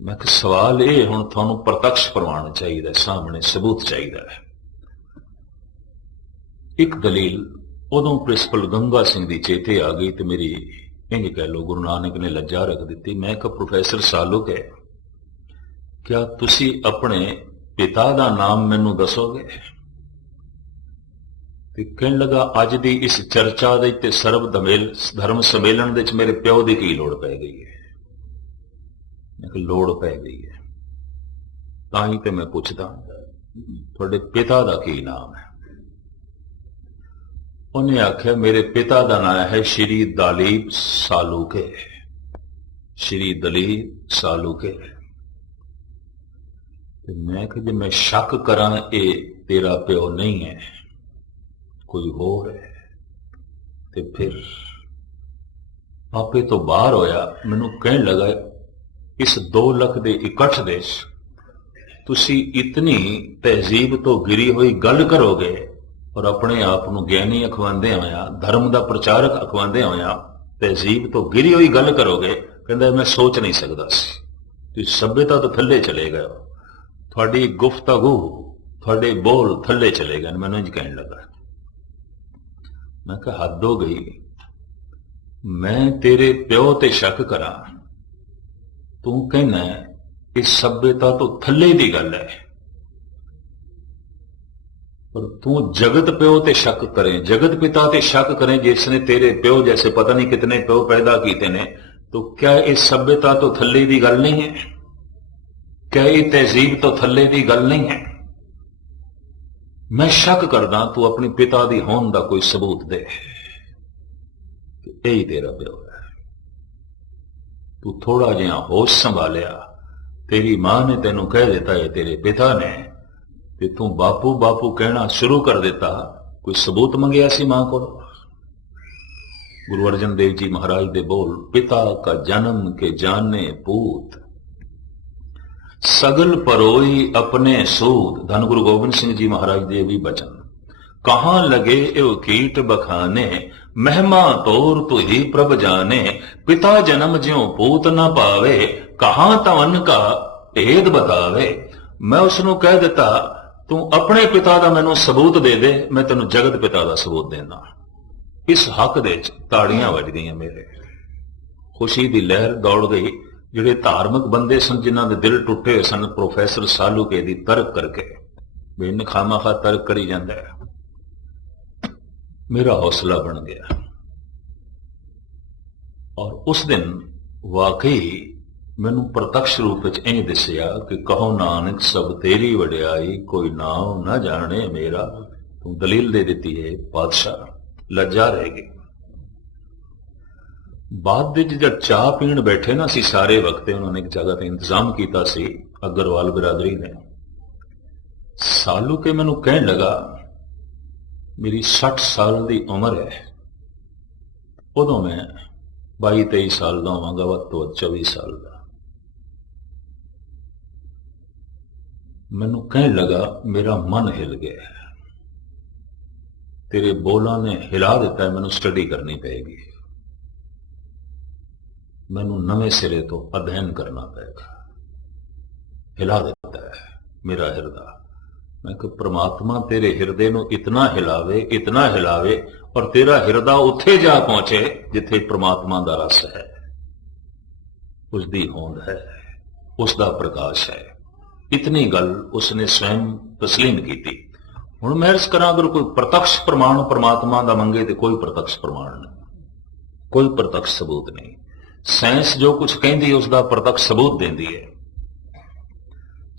ਮੈਂ ਕਿਹਾ ਸਵਾਲ ਇਹ, ਹੁਣ ਤੁਹਾਨੂੰ ਪ੍ਰਤੱਖ ਪ੍ਰਮਾਣ ਚਾਹੀਦਾ, ਸਾਹਮਣੇ ਸਬੂਤ ਚਾਹੀਦਾ ਹੈ। ਇੱਕ ਦਲੀਲ ਉਦੋਂ ਪ੍ਰਿੰਸੀਪਲ ਗੰਗਾ ਸਿੰਘ ਦੀ ਚੇਤੇ ਆ ਗਈ ਤੇ ਮੇਰੀ ਇੰਜ ਕਹਿ ਲਓ ਗੁਰੂ ਨਾਨਕ ਨੇ ਲੱਜਾ ਰੱਖ ਦਿੱਤੀ। ਮੈਂ ਕਿਹਾ ਪ੍ਰੋਫੈਸਰ ਸਾਲੁਕ ਹੈ, ਕਿਆ ਤੁਸੀਂ ਆਪਣੇ ਪਿਤਾ ਦਾ ਨਾਮ ਮੈਨੂੰ ਦੱਸੋਗੇ? ਤੇ ਕਹਿਣ ਲੱਗਾ, ਅੱਜ ਦੀ ਇਸ ਚਰਚਾ ਦੇ ਤੇ ਸਰਬ ਧਰਮ ਸੰਮੇਲਨ ਦੇ ਵਿੱਚ ਮੇਰੇ ਪਿਓ ਦੀ ਕੀ ਲੋੜ ਪੈ ਗਈ ਹੈ? ਮੈਂ ਕਿਹਾ ਲੋੜ ਪੈ ਗਈ ਹੈ, ਤਾਂ ਹੀ ਤੇ ਮੈਂ ਪੁੱਛਦਾ ਤੁਹਾਡੇ ਪਿਤਾ ਦਾ ਕੀ ਨਾਮ ਹੈ? ਉਹਨੇ ਆਖਿਆ, ਮੇਰੇ ਪਿਤਾ ਦਾ ਨਾਮ ਹੈ ਸ਼੍ਰੀ ਦਲੀਪ ਸਾਲੂਕੇ, ਸ਼੍ਰੀ ਦਲੀਪ ਸਾਲੂਕੇ। ਤੇ ਮੈਂ ਕਿਹਾ ਜੇ ਮੈਂ ਸ਼ੱਕ ਕਰਾਂ ਇਹ ਤੇਰਾ ਪਿਓ ਨਹੀਂ ਹੈ, ਕੋਈ ਹੋਰ ਹੈ, ਤੇ ਫਿਰ ਆਪੇ ਤੋਂ ਬਾਹਰ ਹੋਇਆ। ਮੈਨੂੰ ਕਹਿਣ ਲੱਗਾ, ਇਸ 2 ਲੱਖ ਦੇ ਇਕੱਠ ਦੇ ਤੁਸੀਂ ਇਤਨੀ ਤਹਿਜ਼ੀਬ ਤੋਂ ਗਿਰੀ ਹੋਈ ਗੱਲ ਕਰੋਗੇ ਔਰ ਆਪਣੇ ਆਪ ਨੂੰ ਗਿਆਨੀ ਅਖਵਾਉਂਦੇ ਹੋਇਆ, ਧਰਮ ਦਾ ਪ੍ਰਚਾਰਕ ਅਖਵਾਉਂਦੇ ਹੋਇਆ ਤਹਿਜ਼ੀਬ ਤੋਂ ਗਿਰੀ ਹੋਈ ਗੱਲ ਕਰੋਗੇ? ਕਹਿੰਦਾ ਮੈਂ ਸੋਚ ਨਹੀਂ ਸਕਦਾ ਸੀ, ਤੁਸੀਂ ਸਭਿਅਤਾ ਤੋਂ ਥੱਲੇ ਚਲੇ ਗਏ ਹੋ, ਤੁਹਾਡੀ ਗੁਫ਼ਤਗੂ, ਤੁਹਾਡੇ ਬੋਲ ਥੱਲੇ ਚਲੇ ਗਏ। ਮੈਨੂੰ ਇੰਝ ਕਹਿਣ ਲੱਗਾ। ਮੈਂ ਕਿਹਾ ਹੱਦ ਹੋ ਗਈ, ਮੈਂ ਤੇਰੇ ਪਿਓ ਤੇ ਸ਼ੱਕ ਕਰਾਂ, ਤੂੰ ਕਹਿਣਾ ਇਸ ਸਭਿਅਤਾ ਤੋਂ ਥੱਲੇ ਦੀ ਗੱਲ ਹੈ, ਪਰ ਤੂੰ ਜਗਤ ਪਿਓ ਤੇ ਸ਼ੱਕ ਕਰੇ, ਜਗਤ ਪਿਤਾ ਤੇ ਸ਼ੱਕ ਕਰੇ ਜਿਸਨੇ ਤੇਰੇ ਪਿਓ ਜੈਸੇ ਪਤਾ ਨਹੀਂ ਕਿਤਨੇ ਪਿਓ ਪੈਦਾ ਕੀਤੇ ਨੇ, तो क्या इस सभ्यता तो थल्ले दी गल नहीं है? क्या ये तहजीब तो थल्ले दी गल नहीं है? मैं शक करदा तू अपने पिता दी होंद दा कोई सबूत दे कि यही तेरा प्यो है। तू थोड़ा जिहा होश संभालिया, तेरी मां ने तेनू कह दिता है तेरे पिता ने, ते तू बापू बापू कहना शुरू कर दिता, कोई सबूत मंगिया सी मां को? गुरु अर्जन देव जी महाराज दे बोल, पिता का जन्म के जाने पूत, सगल परोई अपने सूद। धन गुरु गोबिंद सिंह जी महाराज दे भी बचन, कहां लगे एव कीट बखाने, महिमा तोर तू ही प्रभ जाने, पिता जन्म ज्यों पूत न पावे, कहां तवन का भेद बतावे। मैं उसनू कह दिता तू अपने पिता दा मैनू सबूत दे दे, मैं तेनू जगत पिता दा सबूत देना। इस हक दे ताड़ियां वज गई मेरे, खुशी दी लहर दौड़ गई। जिहड़े धार्मिक बंदे सन जिन्हां दे दिल टुटे सन प्रोफैसर सालूके दी तर्क करके, बेन खामाखा तर्क करी जांदा है, मेरा हौसला बन गया। और उस दिन वाकई मैनू प्रत्यक्ष रूप में इंज दसिया कि कहो नानक सब तेरी वडियाई, कोई नाम ना जाने मेरा। तू दलील दे दी है बादशाह, लज्जा रहेगी। बाद ਵਿੱਚ जब ਚਾਹ ਪੀਣ ਬੈਠੇ ਨਾ ਅਸੀਂ ਸਾਰੇ ਵਕਤੇ ਉਹਨਾਂ ਨੇ ਇੱਕ ਜਗ੍ਹਾ ਤੇ ਇੰਤਜ਼ਾਮ ਕੀਤਾ ਸੀ ਅਗਰਵਾਲ ਬਰਾਦਰੀ ਨੇ ਸਾਲੂ ਕੇ ਮੈਨੂੰ ਕਹਿਣ ਲੱਗਾ ਮੇਰੀ 60 ਸਾਲ ਦੀ ਉਮਰ ਹੈ ਉਦੋਂ ਮੈਂ 22-23 ਸਾਲ ਦਾ ਹੋਵਾਂਗਾ ਵੱਧ ਤੋਂ ਵੱਧ 24 ਸਾਲ ਦਾ ਮੈਨੂੰ ਕਹਿਣ ਲੱਗਾ ਮੇਰਾ ਮਨ ਹਿਲ ਗਿਆ तेरे बोलों ने हिला दिता है मैनू स्टडी करनी पेगी मैनू नवे सिरे तो अध्ययन करना पेगा हिला दिता है मेरा हिरदा मैं कि परमात्मा तेरे हिरदे नू इतना हिलावे और तेरा हिरदा उत्थे जा पहुंचे जिथे परमात्मा दा रस है उसदी होंद है उसदा प्रकाश है इतनी गल उसने स्वयं तस्लीम की थी ਹੁਣ ਮੈਂ ਇਸ ਕਰਾਂ ਅਗਰ ਕੋਈ ਪ੍ਰਤੱਖ ਪ੍ਰਮਾਣ ਪਰਮਾਤਮਾ ਦਾ ਮੰਗੇ ਤੇ ਕੋਈ ਪ੍ਰਤੱਖ ਪ੍ਰਮਾਣ ਨਹੀਂ ਕੋਈ ਪ੍ਰਤੱਖ ਸਬੂਤ ਨਹੀਂ ਸਾਇੰਸ ਜੋ ਕੁਝ ਕਹਿੰਦੀ ਉਸ ਦਾ ਪ੍ਰਤੱਖ ਸਬੂਤ ਦਿੰਦੀ ਹੈ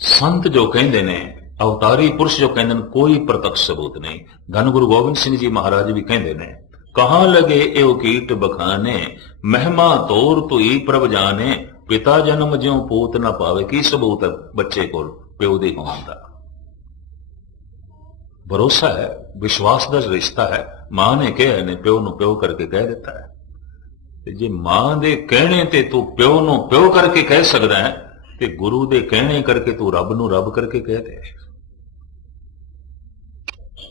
ਸੰਤ ਜੋ ਕਹਿੰਦੇ ਨੇ ਅਵਤਾਰੀ ਪੁਰਸ਼ ਜੋ ਕਹਿੰਦੇ ਨੇ ਕੋਈ ਪ੍ਰਤੱਖ ਸਬੂਤ ਨਹੀਂ ਧੰਨ ਗੁਰੂ ਗੋਬਿੰਦ ਸਿੰਘ ਜੀ ਮਹਾਰਾਜ ਵੀ ਕਹਿੰਦੇ ਨੇ ਕਹਾਂ ਲਗੇ ਇਹੋ ਕੀਟ ਬਖਾਨੇ ਮਹਿਮਾ ਤੋਰ ਤੁਈ ਪ੍ਰਭ ਜਾਣੇ ਪਿਤਾ ਜਨਮ ਜਿਉ ਪੂਤ ਨਾ ਪਾਵੇ ਕੀ ਸਬੂਤ ਹੈ ਬੱਚੇ ਕੋਲ ਪਿਓ ਦੀ ਹੋਣ ਦਾ भरोसा है विश्वास का रिश्ता है मां ने कहा ने प्यो नु प्यो करके कह देता है जे मां दे कहने ते तू प्यो नु प्यो करके कह सकदा है ते गुरु दे कहने करके तू रब नु रब करके कह दे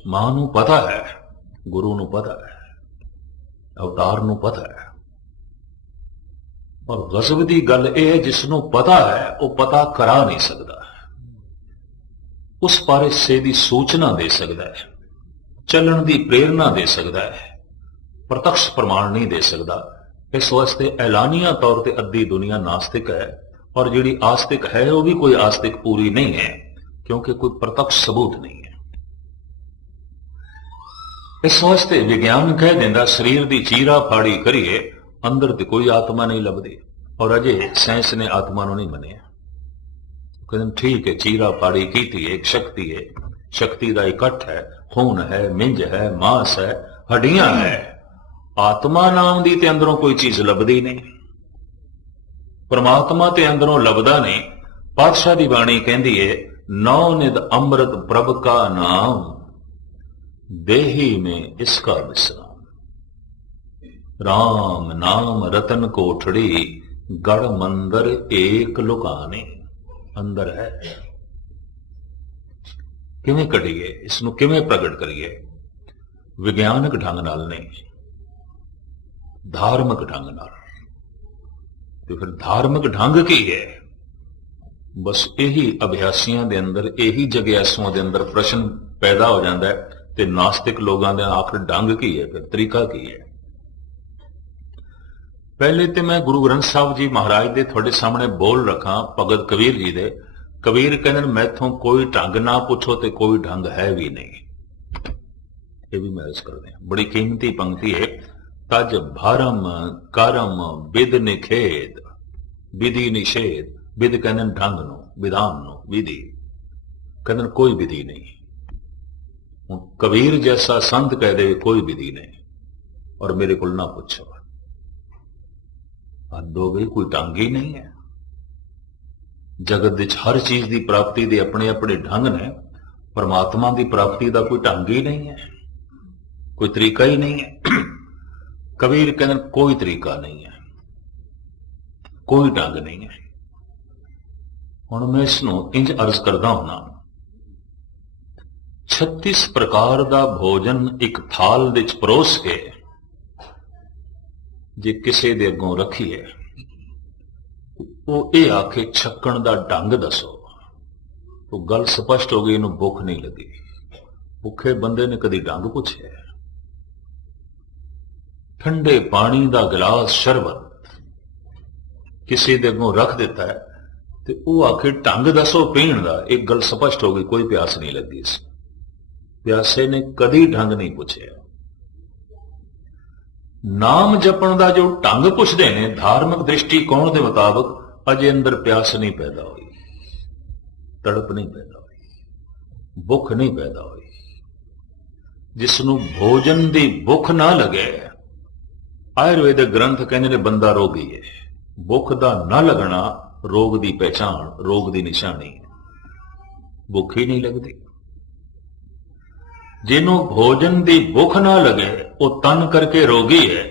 मां नु पता है गुरु नु पता है अवतार नु पता है और गज़ब दी गल यह है जिसनों पता है वह पता करा नहीं सकता उस पारिसे की सूचना दे सकता है चलन की प्रेरणा दे सकता है प्रत्यक्ष प्रमाण नहीं दे सकता इस वास्ते ऐलानिया तौर पर अद्धी दुनिया नास्तिक है और जिहड़ी आस्तिक है वह भी कोई आस्तिक पूरी नहीं है क्योंकि कोई प्रत्यक्ष सबूत नहीं है इस वास्ते विज्ञान कह देंदा शरीर की चीरा फाड़ी करिए अंदर तो कोई आत्मा नहीं लभदी और अजे साइंस ने आत्मा नहीं मनिया ठीक है चीरा फाड़ी की थी एक शक्ति है शक्ति का इकट्ठ है खून है मिंज है मांस है हड्डियां है आत्मा नाम दी ते अंदरों कोई चीज लभदी नहीं परमात्मा ते अंदरों लभदा नहीं पातशाह दी बाणी कहंदी है नौ निद अमृत प्रभ का नाम देही में इसका विश्राम राम नाम रतन कोठड़ी गढ़ मंदिर एक लुकाने अंदर है किवें कढीए इसनूं किवें प्रगट करिए विज्ञानक ढंग नाल नहीं धार्मिक ढंग नाल तो फिर धार्मिक ढंग की है बस यही अभ्यासियों के अंदर यही जग्यासुओं के अंदर प्रश्न पैदा हो जाता है ते नास्तिक लोगों के आखिर ढंग की है फिर तरीका की है पहले तो मैं गुरु ग्रंथ साहब जी महाराज दे थोड़े सामने बोल रखा भगत कबीर जी दे कबीर कहते मैथों कोई ढंग ना पूछो तो कोई ढंग है भी नहीं ये भी मैं करते हैं बड़ी कीमती पंक्ति है तज भारम करम विद निखेद विधि निषेध विद कहते ढंग नो विधान नो विधि कहते कोई विधि नहीं कबीर जैसा संत कह दे कोई विधि नहीं और मेरे को ना पूछो हद हो गई कोई ढंग ही नहीं है जगत विच हर चीज की प्राप्ति के अपने अपने ढंग ने परमात्मा की प्राप्ति का कोई ढंग ही नहीं है कोई तरीका ही नहीं है कबीर कहते कोई तरीका नहीं है कोई ढंग नहीं है हुण मैं इसनूं इंज अर्ज करदा हुंदा 36 प्रकार का भोजन एक थाल विच परोस के जे किसी दे अगों रखीए वो ये आखे छकण दा ढंग दसो तो गल स्पष्ट हो गई इन्हूं भुख नहीं लगी भुखे बंदे ने कदी ढंग पूछे ठंडे पानी दा गिलास शरबत किसी दे अगों रख दिता है तो वो आखे ढंग दसो पीण दा एक गल स्पष्ट हो गई कोई प्यास नहीं लगी इस प्यासे ने कदी ढंग नहीं पूछे नाम जपण का जो ढंग पुछते हैं धार्मिक दृष्टिकोण के मुताबिक अजे अंदर प्यास नहीं पैदा हुई तड़प नहीं पैदा हुई भुख नहीं पैदा हुई जिसनों भोजन की भुख ना लगे ਆਯੁਰਵੇਦਿਕ ਗ੍ਰੰਥ ਕਹਿੰਦੇ ਨੇ ਬੰਦਾ ਰੋਗੀ ਹੈ। ਭੁੱਖ ਦਾ ਨਾ ਲੱਗਣਾ ਰੋਗ ਦੀ ਪਹਿਚਾਣ, ਰੋਗ ਦੀ ਨਿਸ਼ਾਨੀ ਹੈ। ਭੁੱਖ ਹੀ ਨਹੀਂ ਲੱਗਦੀ। ਜਿਹਨੂੰ ਭੋਜਨ ਦੀ ਭੁੱਖ ਨਾ ਲਗੇ ਉਹ ਤਨ ਕਰਕੇ ਰੋਗੀ ਹੈ,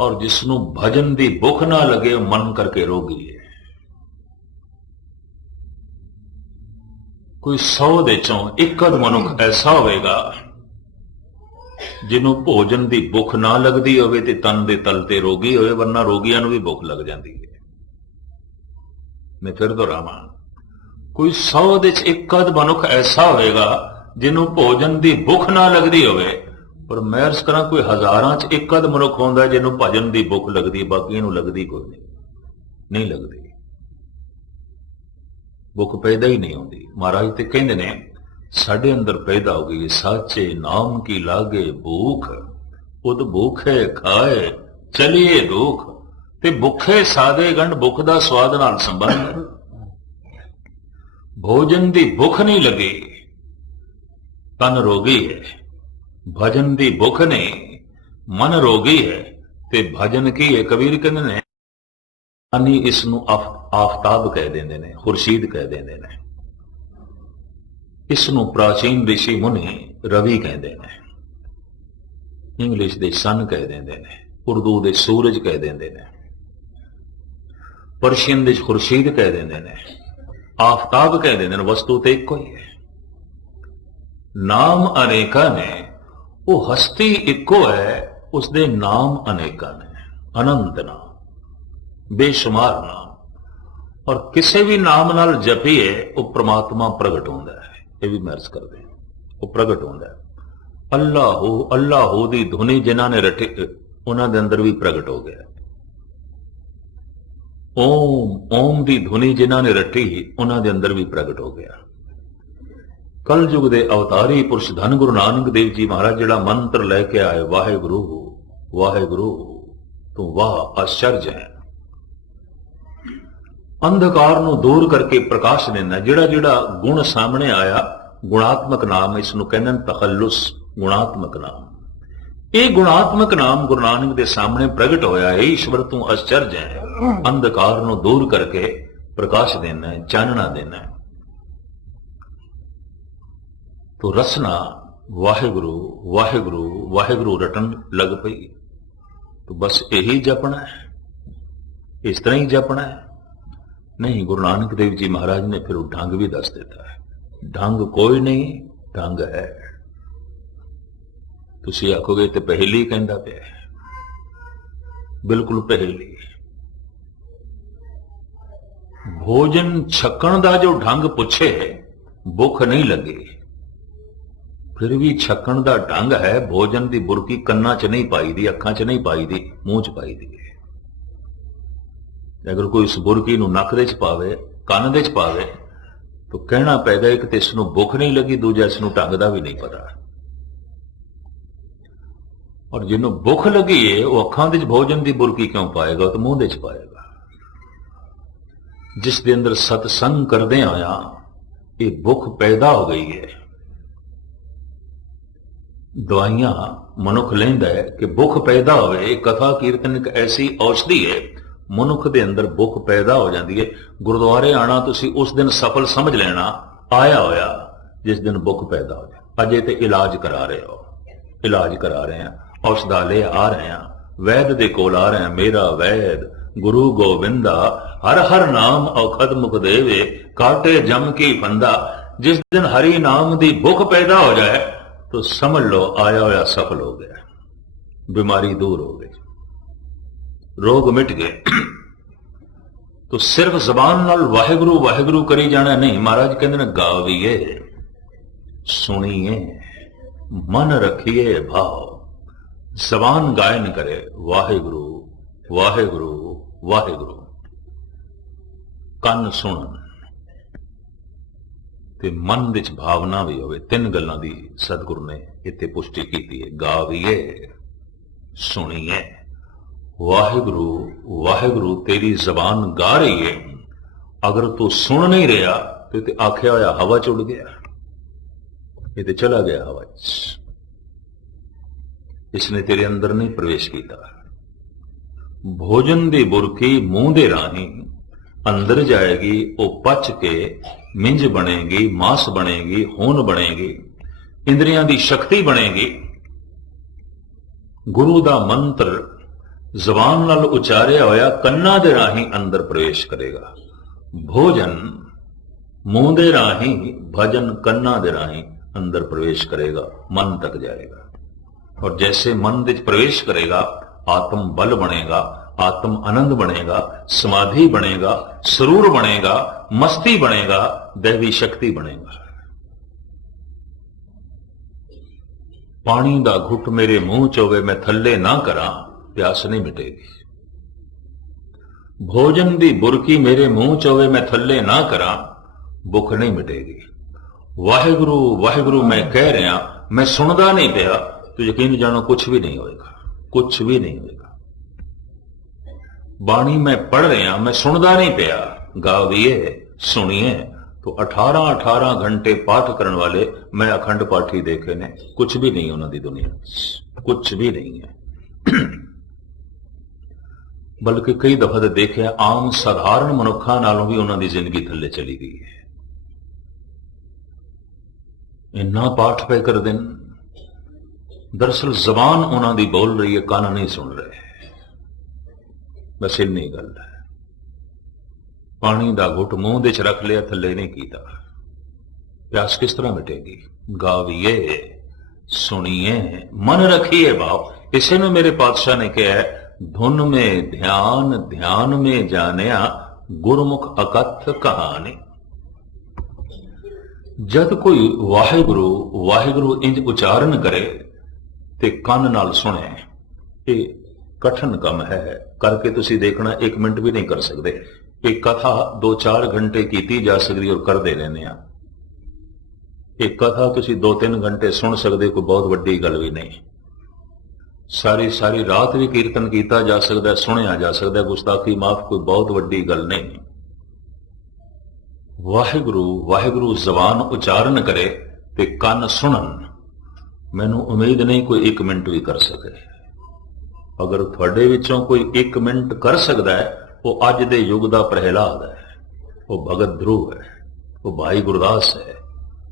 ਔਰ ਜਿਸਨੂੰ ਭਜਨ ਦੀ ਭੁੱਖ ਨਾ ਲਗੇ ਉਹ ਮਨ ਕਰਕੇ ਰੋਗੀ ਹੈ। ਕੋਈ 100 ਦੇ ਚੋਂ ਇੱਕ ਅਧ ਮਨੁੱਖ ਐਸਾ ਹੋਵੇਗਾ ਜਿਹਨੂੰ ਭੋਜਨ ਦੀ ਭੁੱਖ ਨਾ ਲੱਗਦੀ ਹੋਵੇ ਤੇ ਤਨ ਦੇ ਤਲ ਤੇ ਰੋਗੀ ਹੋਵੇ, ਵਰਨਾ ਰੋਗੀਆਂ ਨੂੰ ਵੀ ਭੁੱਖ ਲੱਗ ਜਾਂਦੀ ਹੈ। ਮੈਂ ਫਿਰ ਦੁਹਰਾਵਾਂ, ਕੋਈ 100 ਦੇ ਚ ਇੱਕ ਅਧ ਮਨੁੱਖ ਐਸਾ ਹੋਵੇਗਾ ਜਿਹਨੂੰ ਭੋਜਨ ਦੀ ਭੁੱਖ ਨਾ ਲੱਗਦੀ ਹੋਵੇ, ਪਰ ਮੈਂ ਅਰਜ਼ ਕਰਾਂ ਕੋਈ ਹਜ਼ਾਰਾਂ ਚ ਇੱਕ ਅਧ ਮਨੁੱਖ ਹੁੰਦਾ ਜਿਹਨੂੰ ਭਜਨ ਦੀ ਭੁੱਖ ਲੱਗਦੀ, ਬਾਕੀਆਂ ਨੂੰ ਲੱਗਦੀ ਕੋਈ ਨਹੀਂ ਲੱਗਦੀ। ਭੁੱਖ ਪੈਦਾ ਹੀ ਨਹੀਂ ਹੁੰਦੀ। ਮਹਾਰਾਜ ਤੇ ਕਹਿੰਦੇ ਨੇ ਸਾਡੇ ਅੰਦਰ ਪੈਦਾ ਹੋ ਗਈ ਸਾਚੇ ਨਾਮ ਕੀ ਲਾਗੇ ਭੂਖ, ਉਦ ਭੂਖੇ ਖਾਏ ਚਲੀਏ ਦੁੱਖ। ਤੇ ਭੁੱਖੇ ਸਾਦੇ ਗੰਢ ਭੁੱਖ ਦਾ ਸਵਾਦ ਨਾਲ ਸੰਬੰਧ। ਭੋਜਨ ਦੀ ਭੁੱਖ ਨਹੀਂ ਲੱਗੀ ਤਨ ਰੋਗੀ ਹੈ, ਭਜਨ ਦੀ ਭੁੱਖ ਨਹੀਂ ਮਨ ਰੋਗੀ ਹੈ। ਤੇ ਭਜਨ ਕੀ ਹੈ? ਕਬੀਰ ਕਹਿੰਦੇ ਨੇ ਇਸ ਨੂੰ ਆਫਤਾਬ ਕਹਿ ਦਿੰਦੇ ਨੇ, ਖੁਰਸ਼ੀਦ ਕਹਿ ਦਿੰਦੇ ਨੇ। ਇਸ ਨੂੰ ਪ੍ਰਾਚੀਨ ਰਿਸ਼ੀ ਮੁਨੀ ਰਵੀ ਕਹਿੰਦੇ ਨੇ, ਇੰਗਲਿਸ਼ ਦੇ ਸਨ ਕਹਿ ਦਿੰਦੇ ਨੇ, ਉਰਦੂ ਦੇ ਸੂਰਜ ਕਹਿ ਦਿੰਦੇ ਨੇ, ਪਰਸ਼ੀਅਨ ਦੇ ਖੁਰਸ਼ੀਦ ਕਹਿ ਦਿੰਦੇ ਨੇ, ਆਫਤਾਬ ਕਹਿ ਦਿੰਦੇ ਨੇ। ਵਸਤੂ ਤੇ ਇੱਕੋ ਹੀ ਹੈ। ਨਾਮ ਅਨੇਕਾਂ ਨੇ, ਉਹ ਹਸਤੀ ਇੱਕੋ ਹੈ, ਉਸਦੇ ਨਾਮ ਅਨੇਕਾਂ ਨੇ। ਅਨੰਤ ਨਾਮ, ਬੇਸ਼ੁਮਾਰ ਨਾਮ, ਔਰ ਕਿਸੇ ਵੀ ਨਾਮ ਨਾਲ ਜਪੀਏ ਉਹ ਪ੍ਰਮਾਤਮਾ ਪ੍ਰਗਟ ਹੁੰਦਾ ਹੈ। ਇਹ ਵੀ ਮੈਂ ਅਰਜ਼ ਕਰਦੇ ਹਾਂ, ਉਹ ਪ੍ਰਗਟ ਹੁੰਦਾ ਹੈ। ਅੱਲਾਹੂ ਅੱਲਾਹੂ ਦੀ ਧੁਨੀ ਜਿਨ੍ਹਾਂ ਨੇ ਰੱਟੀ ਉਹਨਾਂ ਦੇ ਅੰਦਰ ਵੀ ਪ੍ਰਗਟ ਹੋ ਗਿਆ। ਓਮ ਓਮ ਦੀ ਧੁਨੀ ਜਿਨ੍ਹਾਂ ਨੇ ਰੱਟੀ ਉਹਨਾਂ ਦੇ ਅੰਦਰ ਵੀ ਪ੍ਰਗਟ ਹੋ ਗਿਆ। ਕਲਯੁਗ ਦੇ ਅਵਤਾਰੀ ਪੁਰਸ਼ ਧੰਨ ਗੁਰੂ ਨਾਨਕ ਦੇਵ ਜੀ ਮਹਾਰਾਜ ਜਿਹੜਾ ਮੰਤਰ ਲੈ ਕੇ ਆਏ, ਵਾਹਿਗੁਰੂ ਵਾਹਿਗੁਰੂ ਤੂੰ ਵਾਹ ਆਸ਼ਚਰਜ ਹੈ। ਅੰਧਕਾਰ ਨੂੰ ਦੂਰ ਕਰਕੇ ਪ੍ਰਕਾਸ਼ ਦੇਣਾ। ਜਿਹੜਾ ਜਿਹੜਾ ਗੁਣ ਸਾਹਮਣੇ ਆਇਆ, ਗੁਣਾਤਮਕ ਨਾਮ, ਇਸ ਨੂੰ ਕਹਿੰਦੇ ਨੇ ਤਖੱਲੁਸ, ਗੁਣਾਤਮਕ ਨਾਮ। ਇਹ ਗੁਣਾਤਮਕ ਨਾਮ ਗੁਰੂ ਨਾਨਕ ਦੇ ਸਾਹਮਣੇ ਪ੍ਰਗਟ ਹੋਇਆ ਹੈ। ਈਸ਼ਵਰ ਤੂੰ ਅਚਰਜ ਹੈ। ਅੰਧਕਾਰ ਨੂੰ ਦੂਰ ਕਰਕੇ ਪ੍ਰਕਾਸ਼ ਦੇਣਾ ਹੈ, ਚਾਨਣਾ ਦੇਣਾ ਹੈ। ਤੋ ਰਸਨਾ ਵਾਹਿਗੁਰੂ ਵਾਹਿਗੁਰੂ ਵਾਹਿਗੁਰੂ ਰਟਣ ਲੱਗ ਪਈ। ਤੋ ਬਸ ਇਹੀ ਜਪਣਾ ਹੈ, ਇਸ ਤਰ੍ਹਾਂ ਹੀ ਜਪਣਾ ਹੈ। ਨਹੀਂ, ਗੁਰੂ ਨਾਨਕ ਦੇਵ ਜੀ ਮਹਾਰਾਜ ਨੇ ਫਿਰ ਉਹ ਢੰਗ ਵੀ ਦੱਸ ਦਿੱਤਾ ਹੈ। ਢੰਗ ਕੋਈ ਨਹੀਂ, ਢੰਗ ਹੈ। ਤੁਸੀਂ ਆਖੋਗੇ ਤੇ ਪਹਿਲੀ ਕਹਿੰਦਾ ਪਿਆ, ਬਿਲਕੁਲ ਪਹਿਲੀ। ਭੋਜਨ ਛਕਣ ਦਾ ਜੋ ਢੰਗ ਪੁੱਛੇ, ਭੁੱਖ ਨਹੀਂ ਲੱਗੀ, ਫਿਰ ਵੀ ਛਕਣ ਦਾ ਢੰਗ ਹੈ। ਭੋਜਨ ਦੀ ਬੁਰਕੀ ਕੰਨਾਂ 'ਚ ਨਹੀਂ ਪਾਈ ਦੀ, ਅੱਖਾਂ 'ਚ ਨਹੀਂ ਪਾਈ ਦੀ, ਮੂੰਹ 'ਚ ਪਾਈ ਦੀ ਹੈ। ਅਗਰ ਕੋਈ ਇਸ ਬੁਰਕੀ ਨੂੰ ਨੱਕ ਦੇ 'ਚ ਪਾਵੇ, ਕੰਨ ਦੇ 'ਚ ਪਾਵੇ, ਤਾਂ ਕਹਿਣਾ ਪੈਦਾ ਇੱਕ ਤੇ ਇਸ ਨੂੰ ਭੁੱਖ ਨਹੀਂ ਲੱਗੀ, ਦੂਜਾ ਇਸ ਨੂੰ ਢੰਗ ਦਾ ਵੀ ਨਹੀਂ ਪਤਾ। ਔਰ ਜਿਹਨੂੰ ਭੁੱਖ ਲੱਗੀ ਹੈ ਉਹ ਅੱਖਾਂ ਦੇ 'ਚ ਭੋਜਨ ਦੀ ਬੁਰਕੀ ਕਿਉਂ ਪਾਏਗਾ? ਉਹ ਤਾਂ ਮੂੰਹ ਦੇ 'ਚ ਪਾਏਗਾ। ਜਿਸ ਦੇ ਅੰਦਰ ਸਤਸੰਗ ਕਰਦੇ ਆਇਆ ਇਹ ਭੁੱਖ ਪੈਦਾ ਹੋ ਗਈ ਹੈ। ਦਵਾਈਆਂ ਮਨੁੱਖ ਲੈਂਦਾ ਹੈ ਕਿ ਭੁੱਖ ਪੈਦਾ ਹੋਵੇ। ਕਥਾ ਕੀਰਤਨ ਇੱਕ ਐਸੀ ਔਸ਼ਧੀ ਹੈ, ਮਨੁੱਖ ਦੇ ਅੰਦਰ ਭੁੱਖ ਪੈਦਾ ਹੋ ਜਾਂਦੀ ਹੈ। ਗੁਰਦੁਆਰੇ ਆਣਾ ਤੁਸੀਂ ਉਸ ਦਿਨ ਸਫਲ ਸਮਝ ਲੈਣਾ, ਆਇਆ ਹੋਇਆ ਜਿਸ ਦਿਨ ਭੁੱਖ ਪੈਦਾ ਹੋ ਜਾਏ। ਅਜੇ ਤੇ ਇਲਾਜ ਕਰਾ ਰਹੇ ਹੋ, ਇਲਾਜ ਕਰਾ ਰਹੇ ਹਾਂ, ਔਸ਼ਧਾਲੇ ਆ ਰਹੇ ਹਾਂ, ਵੈਦ ਦੇ ਕੋਲ ਆ ਰਹੇ ਹਾਂ। ਮੇਰਾ ਵੈਦ ਗੁਰੂ ਗੋਬਿੰਦਾ, ਹਰ ਹਰ ਨਾਮ ਔਖਦ ਮੁਖ ਦੇਵੇ, ਕਾਟੇ ਜਮ ਕੀ ਫੰਦਾ। ਜਿਸ ਦਿਨ ਹਰੀ ਨਾਮ ਦੀ ਭੁੱਖ ਪੈਦਾ ਹੋ ਜਾਏ तो समझ लो आया होया सफल हो गया, बीमारी दूर हो गई, रोग मिट गए। तो सिर्फ जबान नाल वाहिगुरु वाहिगुरु करी जाना नहीं। महाराज कहते ने गावीए, सुनिए, मन रखिए भाव। जबान गायन करे वाहिगुरु वाहिगुरु वाहिगुरु, ਕੰਨ ਸੁਣਨ ਤੇ ਮਨ ਵਿੱਚ ਭਾਵਨਾ ਵੀ ਹੋਵੇ। ਤਿੰਨ ਗੱਲਾਂ ਦੀ ਸਤਿਗੁਰੂ ਨੇ ਇੱਥੇ ਪੁਸ਼ਟੀ ਕੀਤੀ ਹੈ। ਗਾਵੀਏ, ਸੁਣੀਏ, ਵਾਹਿਗੁਰੂ ਵਾਹਿਗੁਰੂ ਤੇਰੀ ਜ਼ਬਾਨ ਗਾ ਰਹੀ ਹੈ। ਅਗਰ ਤੂੰ ਸੁਣ ਨਹੀਂ ਰਿਹਾ ਤੇ ਆਖਿਆ ਹੋਇਆ ਹਵਾ ਚ ਉੱਡ ਗਿਆ, ਇਹ ਤੇ ਚਲਾ ਗਿਆ ਹਵਾ ਚ। ਇਸਨੇ ਤੇਰੇ ਅੰਦਰ ਨਹੀਂ ਪ੍ਰਵੇਸ਼ ਕੀਤਾ। भोजन दी बुरकी मूंह दे राही अंदर जाएगी, वो पच के मिंज बनेगी, मांस बनेगी, खून बनेगी, इंद्रियां दी शक्ति बनेगी। गुरु दा मंत्र जबान नाल उचारिया होया कन्ना दे राही अंदर प्रवेश करेगा। भोजन मूंह दे राही, भजन कन्ना दे राही अंदर प्रवेश करेगा, मन तक जाएगा। और जैसे मन विच प्रवेश करेगा, आत्म बल बनेगा, आत्म आनंद बनेगा, समाधि बनेगा, सरूर बनेगा, मस्ती बनेगा, दैवी शक्ति बनेगा। पानी दा घुट मेरे मुंह च होवे मैं थल्ले ना करा, प्यास नहीं मिटेगी। भोजन दी बुरकी मेरे मुंह च होवे मैं थल्ले ना करा, भुख नहीं मिटेगी। वाहिगुरु वाहिगुरु मैं कह रहा, मैं सुनदा नहीं पिया, तो यकीन जानो कुछ भी नहीं होएगा, कुछ भी नहीं होएगा। बाणी मैं पढ़ रहा, मैं सुनदा नहीं पिया, गाविए सुनिए। तो 18 घंटे पाठ करने वाले मैं अखंड पाठी देखे ने, कुछ भी नहीं उन्होंने दुनिया, कुछ भी नहीं है। बल्कि कई दफा तो देखे आम साधारण मनुखा नालों भी उन्होंने जिंदगी थले चली गई है। इन्ना पाठ पे कर दिन, दरअसल जबान उन्होंने बोल रही है, कान नहीं सुन रहे। बस इन्नी गल है। पानी दा घुट मूंह दे च रख लिया, थले नहीं कीता, प्यास किस तरह मिटेगी। गाविए सुनिए मन रखिए भाव। इसे में मेरे पातशाह ने कहा है, धुन में ध्यान ध्यान में जानिया, गुरमुख अकथ कहानी। जद कोई वाहिगुरु वाहिगुरु इंज उचारण करे ते कान नाल सुने, ये कठिन कम है, करके तुसी देखना 1 मिनट भी नहीं कर सकते। एक कथा 2-4 घंटे कीती जा सकती और कर दे रहे हैं। एक कथा तुसी 2-3 घंटे सुन सकते, कोई बहुत वड्डी गल भी नहीं। सारी सारी रात भी कीर्तन किया जा सकता है, सुनिया जा सकता है, गुस्ताखी माफ, कोई बहुत वड्डी गल नहीं। वाहिगुरु वाहिगुरु जबान उचारण करे ते कान सुनन, मैनू उम्मीद नहीं कोई 1 मिनट भी कर सके। अगर थोड़े विचों कोई 1 मिनट कर सकता है, वो अज दे युग दा प्रहलाद है, वो भगत ध्रुव है, वो भाई गुरदास है,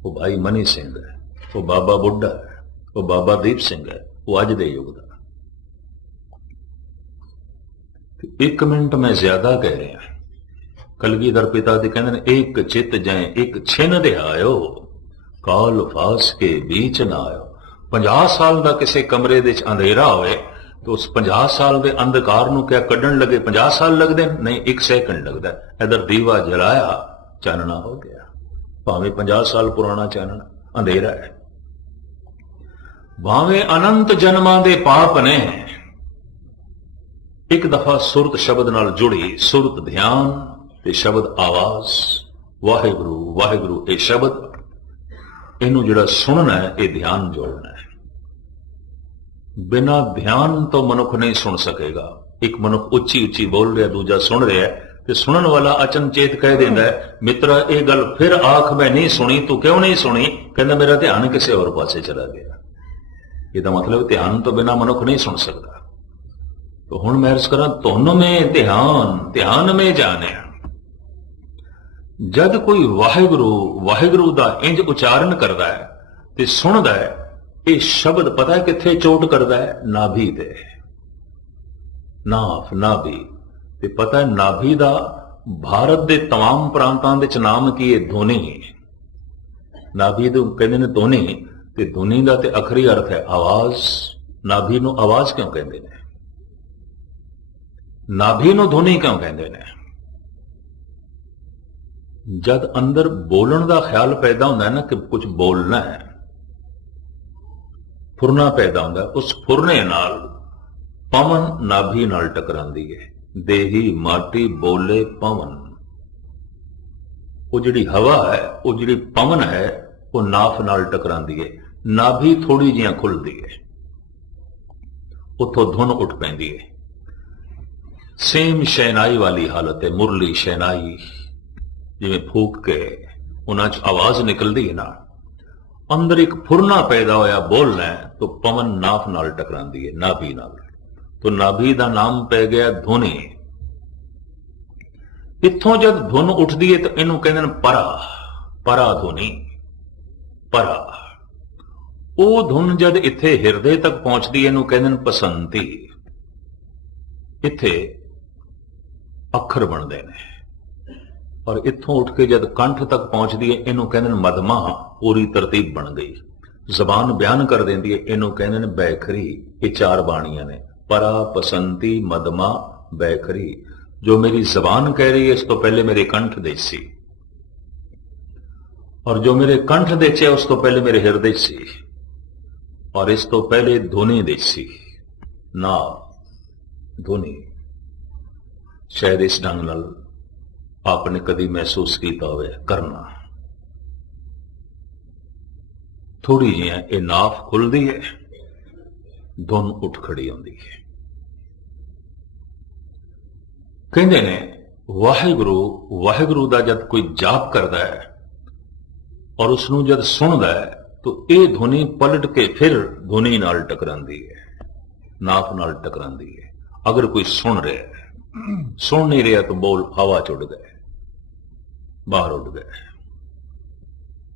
वो भाई मनी सिंह है, वो बाबा बुड्ढा है, वो बाबा दीप सिंह है, वो अज दे युग दा। 1 मिनट में ज्यादा कह रहे हैं। कलगीधर पिता जी कहते हैं, एक चित जाए एक छिन दे आयो, काल फास के बीच ना आयो। 50 साल का किसी कमरे दे अंधेरा होए, तो उस 50 साल के अंधकार नूं क्या कड्ढण लगे 50 साल लगते नहीं, 1 सेकंड लगता है। इधर दीवा जलाया, चानना हो गया, भावें 50 साल पुराना चानना, अंधेरा है। भावें अनंत जन्मां दे पाप ने, एक दफा सुरत शब्द नाल जुड़ी, सुरत ध्यान ते शब्द आवाज, वाहिगुरु वाहिगुरु ये शब्द, इनू जिहड़ा सुनना है, ये ध्यान जोड़ना है। बिना ध्यान तो मनुख नहीं सुन सकेगा। एक मनुख उच्ची उच्ची बोल रहा, दूजा सुन रहा है, तो सुनन वाला अचनचेत कह देता है, मित्रा ये गल फिर आख मैं नहीं सुनी, तू क्यों नहीं सुनी? कहना मेरा ध्यान किसी और पासे चला गया। यह मतलब ध्यान तो बिना मनुख नहीं सुन सकता। तो हुण मैं अर्ज करा, तुन में ध्यान ध्यान में जाने। जद कोई वाहिगुरु वाहिगुरु दा इंज उचारण करता है ते सुनदा है, ये शब्द पता है किथे चोट करता है? नाभि ते, नाफ नाभि ते पता है नाभि दा भारत के तमाम प्रांतां विच नाम की है ध्वनि। नाभि तो कहते ने ध्वनि, ते ध्वनि का ते अखरी अर्थ है आवाज। नाभि नूं आवाज क्यों कहते हैं? नाभि नूं ध्वनि क्यों कहते हैं? जद अंदर बोलण का ख्याल पैदा होता है ना कि कुछ बोलना है, फुरना पैदा होता है, उस फुरने नाल पवन नाभि नाल टकरांदी है। देही माटी बोले पवन, वो जिहड़ी हवा है, वो जिहड़ी पवन है, वो नाफ नाल टकरांदी है। नाभि थोड़ी जिहां खुलदी है, उथों धुन उठ पैंदी है। सेम शहनाई वाली हालत है, मुरली शहनाई जिवें फूक के उन्हां च आवाज निकलदी है ना, अंदर एक फुरना पैदा होया बोलना है, तो पवन नाफ नाल टकरांदी है, नाभि नाल। तो नाभि का नाम पै गया धुनी। इत्थों जब धुन उठती है तो इनू कहते हैं परा, परा धुनी, परा। वो धुन जद इत्थे हिरदे तक पहुंचती है इनू कहते हैं पसंती। इत्थे अखर बनते हैं और इत्थों उठ के जद कंठ तक पहुंचती है इनू कहते हैं मधमा, पूरी तरतीब बन गई। जबान बयान कर देती है इनू कहते हैं बैखरी। ये चार बाणियां ने, परा, पसंती, मधमा, बैखरी। जो मेरी जबान कह रही है इस तो पहले मेरे कंठ देसी, और जो मेरे कंठ देचे उस तो पहले मेरे हृदय सी, और इस तो पहले धुनी देसी ना धुनी। शायद इस ढंग नाल आपने कभी महसूस किया हो करना। थोड़ी जी ये नाफ खुलती है, धुन उठ खड़ी आती है। कहते ने वाहिगुरु, वाहिगुरु का जब कोई जाप करता है और उसनों जब सुनता है तो ये धुनी पलट के फिर धुनी नाल टकरांदी है, नाफ नाल टकरांदी है। अगर कोई सुन रहा है, सुन नहीं रहा तो बोल हवा च उड़ गए, बाहर उड़ गए।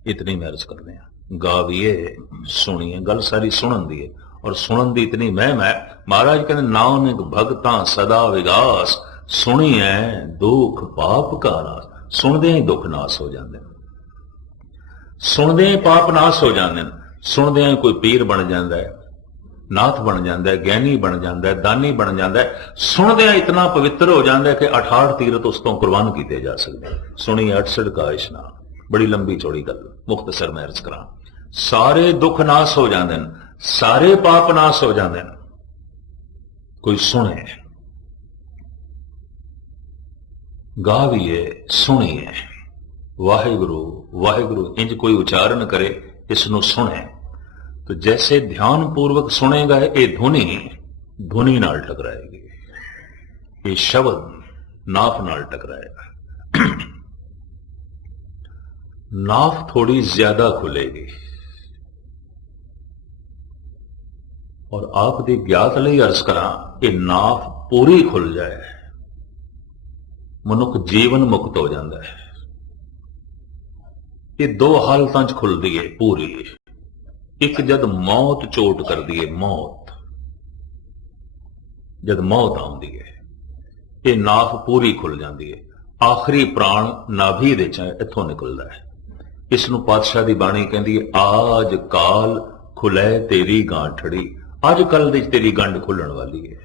इतनी मैं अर्ज करते हैं। गाविए सुनिए, गल सारी सुनन दी है, और सुनन दी इतनी महम है। महाराज कहते नानक भगतां सदा विगास, सुनी है दुख पाप का नाश। सुनदे ही दुख नाश हो जाते हैं, सुनदे ही पाप नाश हो जाते हैं। सुनदे ही कोई पीर बन जाता है, नाथ बन जाता है, ज्ञानी बन जाता है, दानी बन जाता है। सुनदे इतना पवित्र हो जाता है कि 68 तीरथ उस तो कुर्बान किए जा सकते हैं। सुनी 68 का इशनान, बड़ी लंबी चौड़ी गल, मुख्तसर मैं अर्ज करा। सारे दुख नाश हो जाते हैं, सारे पाप नाश हो जाते हैं। कोई सुने, गाविए, सुनिए वाहिगुरु वाहिगुरु, इंज कोई उच्चारण करे, इसनु सुने तो जैसे ध्यान पूर्वक सुनेगा ये धुनी, धुनी नाल टकराएगी। ये शब्द नाफ नाल टकराएगा। नाफ थोड़ी ज्यादा खुलेगी। और आप दी ज्ञात लई अर्ज करा, ये नाफ पूरी खुल जाए, मनुख जीवन मुक्त हो जाता है। ये दो हालतां च खुलती है पूरी। एक जद मौत चोट कर दी है, मौत जद मौत आती है ये नाफ पूरी खुल जाती है। आखिरी प्राण नाभि दे इथों निकलता है। इसनों पातशाह की बाणी कहती है, आज काल खुलै तेरी गांठड़ी। अज कल दी तेरी गंढ खुलण वाली है,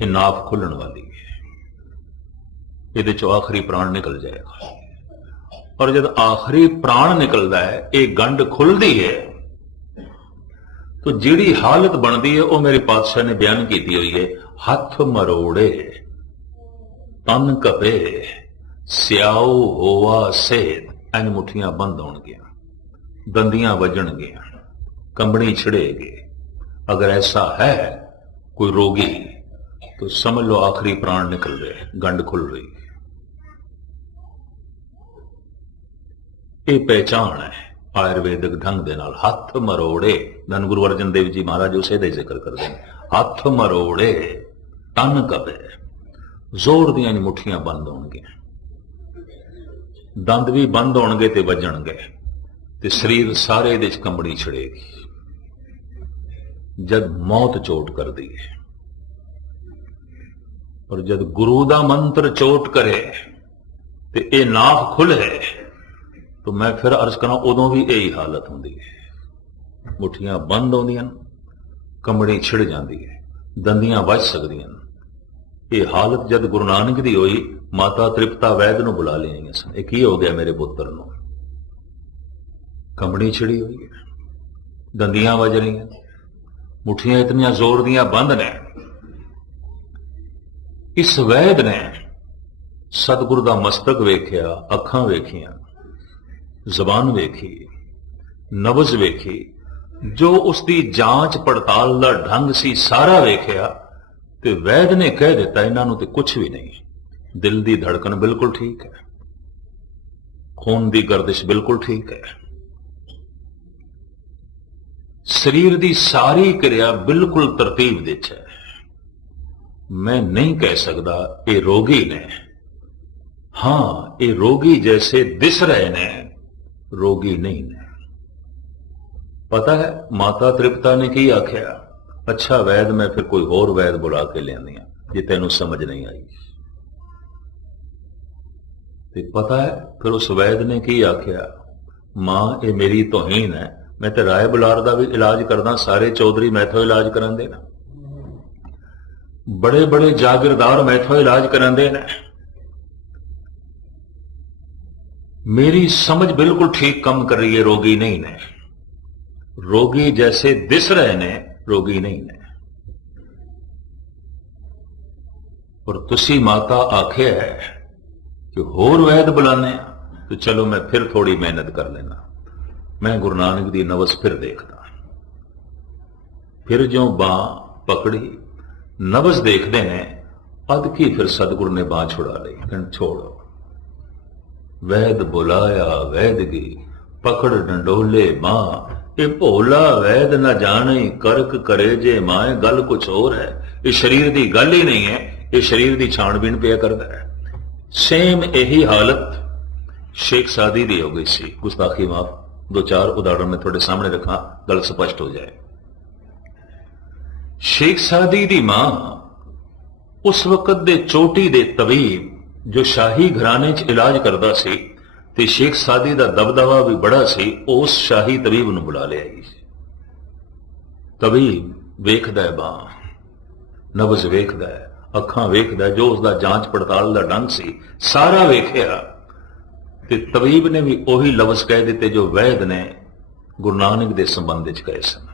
ये नाफ खुलण वाली है। ये चो आखिरी प्राण निकल जाएगा। और जब आखिरी प्राण निकलता है, ये गंढ खुलती है, तो जिहड़ी हालत बनती है वह मेरे पातशाह ने बयान की हुई है। हथ मरोड़े तन कपे स्याओ होवा सेत। इन मुठियां बंद होणगियां, दंदियां वजणगियां, कंबनी छिड़ेगी। अगर ऐसा है कोई रोगी तो समझ लो आखिरी प्राण निकल रहे, गंढ खुल रही। ये पहचान है आयुर्वेदिक ढंग दे नाल। हथ मरोड़े, धन गुरु अर्जन देव जी महाराज उसे दे जिक्र करते हैं। हथ मरोड़े तन कपे, जोर दियां मुठियां बंद होणगियां, दंद भी बंद होणगे ते वजणगे, ते शरीर सारे दे कंबनी छिड़ेगी। जद मौत चोट कर दी है, और जद गुरु दा मंत्र चोट करे ते ये नाफ खुले, तो मैं फिर अर्ज करा उदों भी यही हालत होंदी है। मुठियां बंद होंदियां, कंबनी छिड़ जाती है, दंदियां वज सकदियां। ये हालत जद गुरु नानक दी होई, माता तृप्ता वैद नूं बुला लिया सन। एक ही हो गया मेरे पुत्र नूं, कंबनी छिड़ी हुई है, दंदियां वज रही, मुठियां इतनियां जोर दियां बंद ने। इस वैद ने सतगुरु दा मस्तक वेख्या, अखां वेखियां, जबान वेखी, नब्ज वेखी, जो उसकी जांच पड़ताल का ढंग सी सारा वेख्या, ते वैद ने कह दिता इन्हों तो कुछ भी नहीं। दिल की धड़कन बिल्कुल ठीक है, खून की गर्दिश बिल्कुल ठीक है, शरीर की सारी क्रिया बिल्कुल तरतीब विच है। मैं नहीं कह सकता ये रोगी ने। हां, ये रोगी जैसे दिस रहे ने, रोगी नहीं ने। पता है माता तृप्ता ने की आख्या, अच्छा वैद मैं फिर कोई होर वैद बुला के लियानी जे तेनों समझ नहीं आई। ते पता है फिर उस वैद ने की आख्या, मां ये मेरी तौहीन है, मैं तो राय बुलार का भी इलाज करदा, सारे चौधरी मैथों इलाज करांदे ने, बड़े बड़े जागीरदार मैथों इलाज करांदे ने, मेरी समझ बिल्कुल ठीक कम कर रही है, रोगी नहीं ने। रोगी जैसे दिस रहे ने, रोगी नहीं ने। और तुसी माता आखे है कि होर वैद बुलाने, तो चलो मैं फिर थोड़ी मेहनत कर लेना, मैं गुरु नानक दी नवस फिर देखदा। फिर जो बां पकड़ी, नवस देखते ने, अद की फिर सतगुरु ने बां छुड़ा ली, कहन छोड़ो। वैद बुलाया वैदगी, पकड़ डंडोले मां, ये भोला वैद न जाने करक करे जे माए। गल कुछ और है, ये शरीर की गल ही नहीं है, ये शरीर की छाणबीन पिया करता है। सेम यही हालत शेख सादी दी हो गई सी। गुस्ताखी माफ, दो चार उदाहरण मैं थोड़े सामने रखा, गल स्पष्ट हो जाए। शेख सादी दी मां उस वक्त दे चोटी दे तबीब जो शाही घराने च इलाज करता सी, ते शेख सादी दा दबदबा भी बड़ा सी, उस शाही तबीब नूं बुला लिया। तबीब वेखदा है बां, नब्ज वेखदा है, अखां वेखदा है, जो उसका जांच पड़ताल का ढंग सी सारा वेखिया। ते तबीब ने भी उही लफ्ज कह दिते जो वैद ने गुरु नानक के संबंध च कहे सन।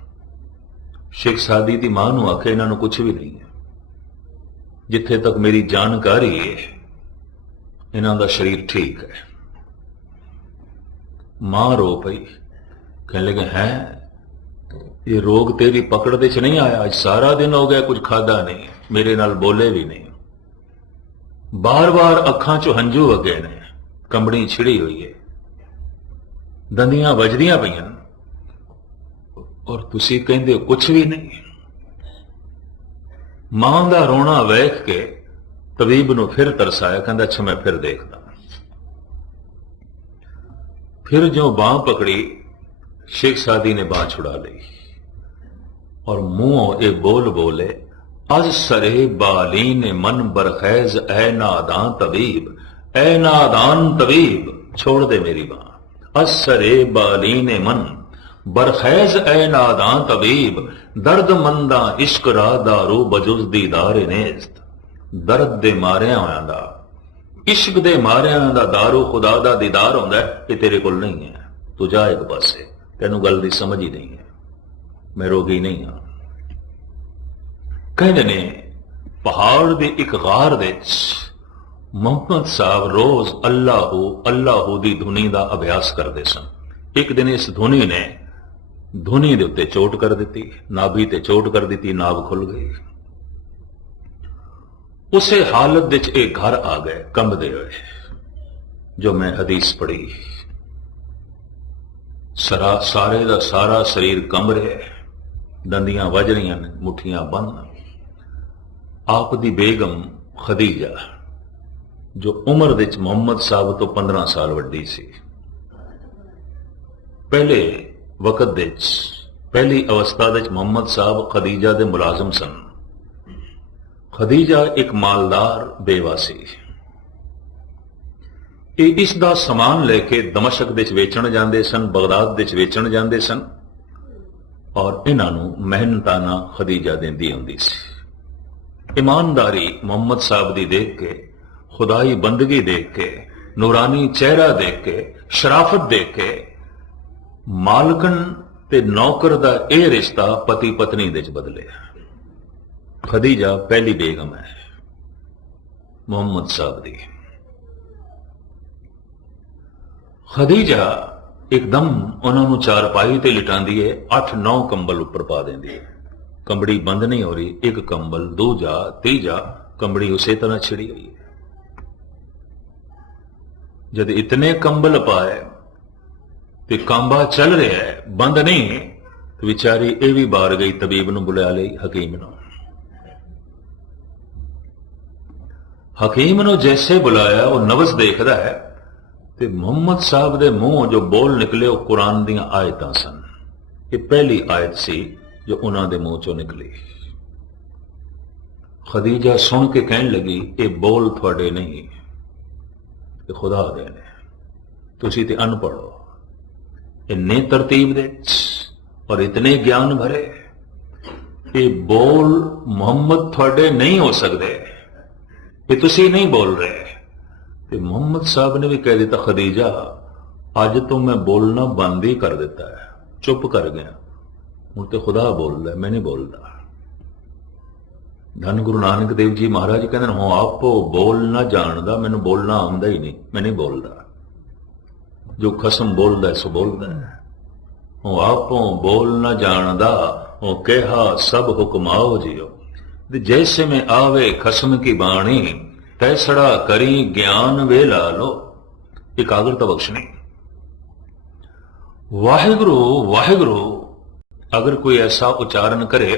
शेख सादी दी मां नूं आखे इन्हां नूं कुछ भी नहीं है, जिथे तक मेरी जानकारी है इन्हां दा शरीर ठीक है। मां रो पई, कहने लगे हैं ये रोग तेरी पकड़ दे च नहीं आया, आज सारा दिन हो गया कुछ खादा नहीं, मेरे नाल बोले भी नहीं, बार बार अखां चो हंझू वगे ने, कंबड़ी छिड़ी हुई है, दंदियां वजदियां पईयां, और तुसी कहंदे हो कुछ भी नहीं। मां दा रोना वेख के तबीब नूं फिर तरसाया, कहंदा अच्छा मैं फिर देखदा। फिर जो बांह पकड़ी, शेख सादी ने बांह छुड़ा ली और मुंहों ये बोल बोले, अज सरे बालीन मन बरखैज ए नादान तबीब, ए नादान तबीब, छोड़ दे मेरी बांह। अज सरे बालीन मन बरखैज ए नादान तबीब, दर्द मंदा इश्क रा दारू बजुज दीदार नेस्त। दर्द दे मारिया होया दा, इश्क दे मारिया दा दारू खुदा दा दीदार होंदा है, ये तेरे कोल नहीं है, तू जा एक पासे, तेनू गल दी समझ ही नहीं है, मैं रोगी नहीं हाँ। कहते ने पहाड़ दे एक गार दे मोहम्मद साहब रोज अल्लाहू अल्लाहू दी धुनी दा अभ्यास करते सन। एक दिन इस धुनी ने धुनी दे उत्ते चोट कर दी, नाभि ते चोट कर दी, नाभ खुल गई। उसे हालत विच एक घर आ गए कंबदे हुए, जो मैं हदीस पढ़ी, सारे दा सारा शरीर कंब रहा है, दंदियां वज रही ने, मुठियां बंद। आप दी बेगम खदीजा जो उम्र विच मोहम्मद साहब तो 15 साल वड्डी सी, पहले वक्त विच पहली अवस्था विच मोहम्मद साहब खदीजा दे मुलाजम सन। खदीजा एक मालदार बेवा सी, इसका समान लेके दमशक दे वेचण जाते सन, बगदाद दे वेचण जाते सन, और इन्हों मेहनताना खदीजा देंदी होंदी सी। ईमानदारी मोहम्मद साहब दी देख के, खुदाई बंदगी देख के, नूरानी चेहरा देख के, शराफत देख के, मालकन ते नौकर दा यह रिश्ता पति पत्नी दे बदले। खदीजा पहली बेगम है मोहम्मद साहब दी। खदीजा एकदम उन्होंने चारपाई ते लिटांदी है, 8-9 कंबल उपर पा देंदी है, कंबड़ी बंद नहीं हो रही, एक कंबल दूजा तीजा, कंबड़ी उसे तरह छिड़ी हुई है। जब इतने कंबल पाए तो कांबा चल रहा है, बंद नहीं, तो बेचारी ये भी बार गई, तबीब नूं बुला ली, हकीम नूं। ਹਕੀਮ ਨੂੰ ਜੈਸੇ ਬੁਲਾਇਆ ਉਹ ਨਵਜ਼ ਦੇਖਦਾ ਹੈ ਤੇ ਮੁਹੰਮਦ ਸਾਹਿਬ ਦੇ ਮੂੰਹੋਂ ਜੋ ਬੋਲ ਨਿਕਲੇ ਉਹ ਕੁਰਾਨ ਦੀਆਂ ਆਇਤਾਂ ਸਨ। ਇਹ ਪਹਿਲੀ ਆਇਤ ਸੀ ਜੋ ਉਹਨਾਂ ਦੇ ਮੂੰਹ ਚੋਂ ਨਿਕਲੀ। ਖਦੀਜਾ ਸੁਣ ਕੇ ਕਹਿਣ ਲੱਗੀ, ਇਹ ਬੋਲ ਤੁਹਾਡੇ ਨਹੀਂ, ਇਹ ਖੁਦਾ ਦੇ ਨੇ, ਤੁਸੀਂ ਤੇ ਅਨਪੜ੍ਹ ਹੋ। ਇੰਨੇ ਤਰਤੀਬ ਦੇ ਔਰ ਇਤਨੇ ਗਿਆਨ ਭਰੇ, ਇਹ ਬੋਲ ਮੁਹੰਮਦ ਤੁਹਾਡੇ ਨਹੀਂ ਹੋ ਸਕਦੇ, ਇਹ ਤੁਸੀਂ ਨਹੀਂ ਬੋਲ ਰਹੇ। ਤੇ ਮੁਹੰਮਦ ਸਾਹਿਬ ਨੇ ਵੀ ਕਹਿ ਦਿੱਤਾ, ਖਦੀਜਾ ਅੱਜ ਤੋਂ ਮੈਂ ਬੋਲਣਾ ਬੰਦ ਹੀ ਕਰ ਦਿੱਤਾ ਹੈ, ਚੁੱਪ ਕਰ ਗਿਆ, ਹੁਣ ਤੇ ਖੁਦਾ ਬੋਲਦਾ, ਮੈਂ ਨਹੀਂ ਬੋਲਦਾ। ਧੰਨ ਗੁਰੂ ਨਾਨਕ ਦੇਵ ਜੀ ਮਹਾਰਾਜ ਕਹਿੰਦੇ ਨੇ, ਹੋ ਆਪੋ ਬੋਲ ਨਾ ਜਾਣਦਾ, ਮੈਨੂੰ ਬੋਲਣਾ ਆਉਂਦਾ ਹੀ ਨਹੀਂ, ਮੈਂ ਨਹੀਂ ਬੋਲਦਾ। ਜੋ ਖਸਮ ਬੋਲਦਾ ਸੋ ਬੋਲਦਾ ਹੈ। ਹੋ ਆਪੋ ਬੋਲ ਨਾ ਜਾਣਦਾ, ਉਹ ਕਿਹਾ ਸਭ ਹੁਕਮਾਓ ਜਿਓ। जैसे में आवे खसम की बाणी, तैसड़ा करी ज्ञान वे ला लो। एकाग्रता बख्शनी। वाहिगुरु वाहिगुरु अगर कोई ऐसा उच्चारण करे,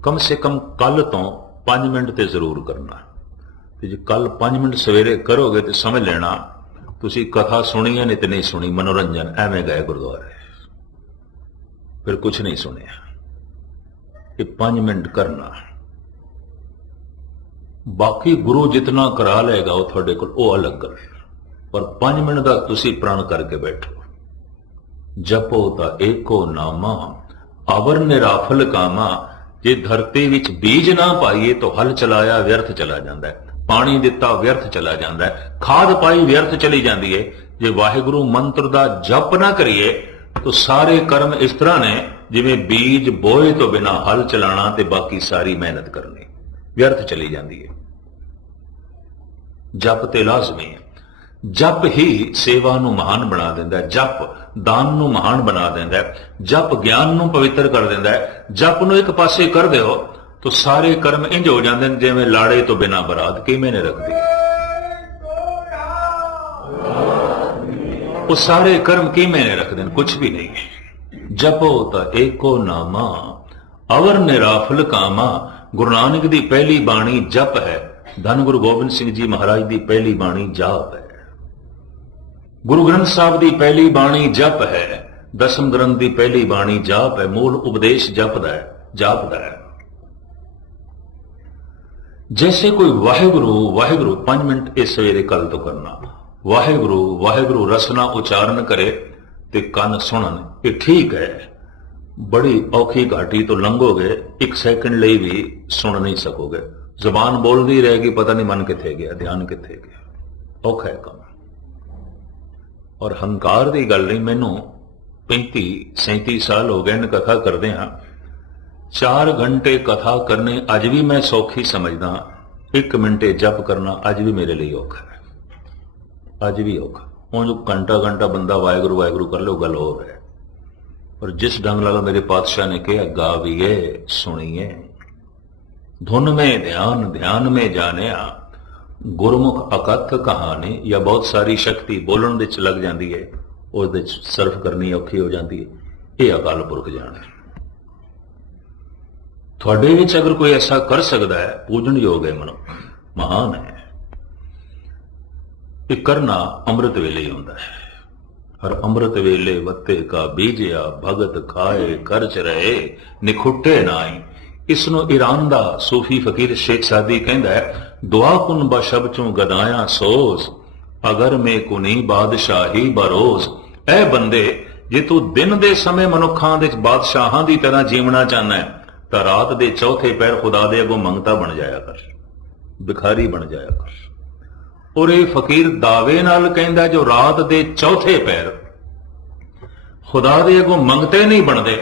कम से कम कल तो 5 मिनट ते जरूर करना। ते जे कल 5 मिनट सवेरे करोगे तो समझ लेना तुसी कथा सुनी है नहीं तो नहीं सुनी, मनोरंजन एवं गए गुरुद्वारे, फिर कुछ नहीं सुनिया। ये 5 मिनट करना, बाकी गुरु जितना करा लेगा वो थोड़े को वो अलग कर, पर 5 मिनट का तुसी प्रण करके बैठो। जपो ता एको नामा, अवर निराफल कामा। जे धरती विच बीज ना पाइए तो हल चलाया व्यर्थ चला जाता है, पानी दिता व्यर्थ चला जाता है, खाद पाई व्यर्थ चली जाती है। जे वाहिगुरु मंत्र का जप ना करिए तो सारे कर्म इस तरह ने जिवें बीज बोए तो बिना हल चलाना ते बाकी सारी मेहनत करनी व्यर्थ चली जाती है। जप ते लाजमी है। जप ही सेवा नूं महान बना देंदा है, जप दान नूं महान बना देंदा है, जप ज्ञान नूं पवित्र कर देंदा है। जप नूं एक पासे कर दिओ तो सारे कर्म इंज हो जाते हैं जिवें लाड़े तो बिना बरात किवें ने रखदी। वो सारे कर्म किवें ने रखदे, कुछ भी नहीं। जपो ता एको नामा, अवर निराफल कामा। गुरु नानक दी पहली बाणी जप है। धन गुरु गोबिंद सिंह जी महाराज दी पहली बाणी जाप है। गुरु ग्रंथ साहब दी पहली बाणी जप है। दसम ग्रंथ दी पहली बाणी जाप है। मूल उपदेश जपदा है, जापदा है। जैसे कोई वाहिगुरु वाहिगुरु 5 मिनट इस सवेरे कल तो करना, वाहिगुरु वाहिगुरु रसना उच्चारण करे ते कान सुनन, ये ठीक है। बड़ी औखी घाटी तो लंघोगे, 1 सेकंड ਲਈ भी सुन नहीं सकोगे। जुबान बोलती रहेगी, पता नहीं मन किथे गया, ध्यान किथे गया, औखा है काम। और हंकार की गल नहीं, मैनू 35-37 साल हो गए कथा करते हैं। 4 घंटे कथा करने अज भी मैं सौखी समझदा, 1 मिनटे जप करना अज भी मेरे लिए औखा है, अज भी औखा। हुण जो घंटा घंटा बंदा वाहिगुरु वाहिगुरु कर लो, गल हो है। और जिस ढंग नाल मेरे पातशाह ने कहा, गाविए सुनिए, धुन में ध्यान ध्यान में जानिया, गुरमुख अकथ कहानी। या बहुत सारी शक्ति बोलण दे च लग जाती है, उसदे च सर्फ करनी औखी हो जाती है। ये अकाल पुरख जाने। थोड़े विच अगर कोई ऐसा कर सकता है, पूजन योग है, मनो महान है। ये करना अमृत वेले ही होता है। हर अमृत वेले वत्ते का बीजिया, भगत खाए खर्च रहे, निखुट्टे नाई। इसनों ईरान दा सूफी फकीर शेख सादी कहंदा है, दुआ कुन बशब चों गदाया सोज, अगर में कुनी बादशाही बरोज। ऐ बंदे, जे तू दिन दे समय मनुखां दे बादशाहां दी तरह जीवना चाहना है तां रात दे चौथे पैर खुदा दे अगों मंगता बन जाया कर, भिखारी बन जाया कर। और ये फकीर दावे नाल कहंदा, जो रात दे चौथे पैर खुदा दे अगों मंगते नहीं बनते,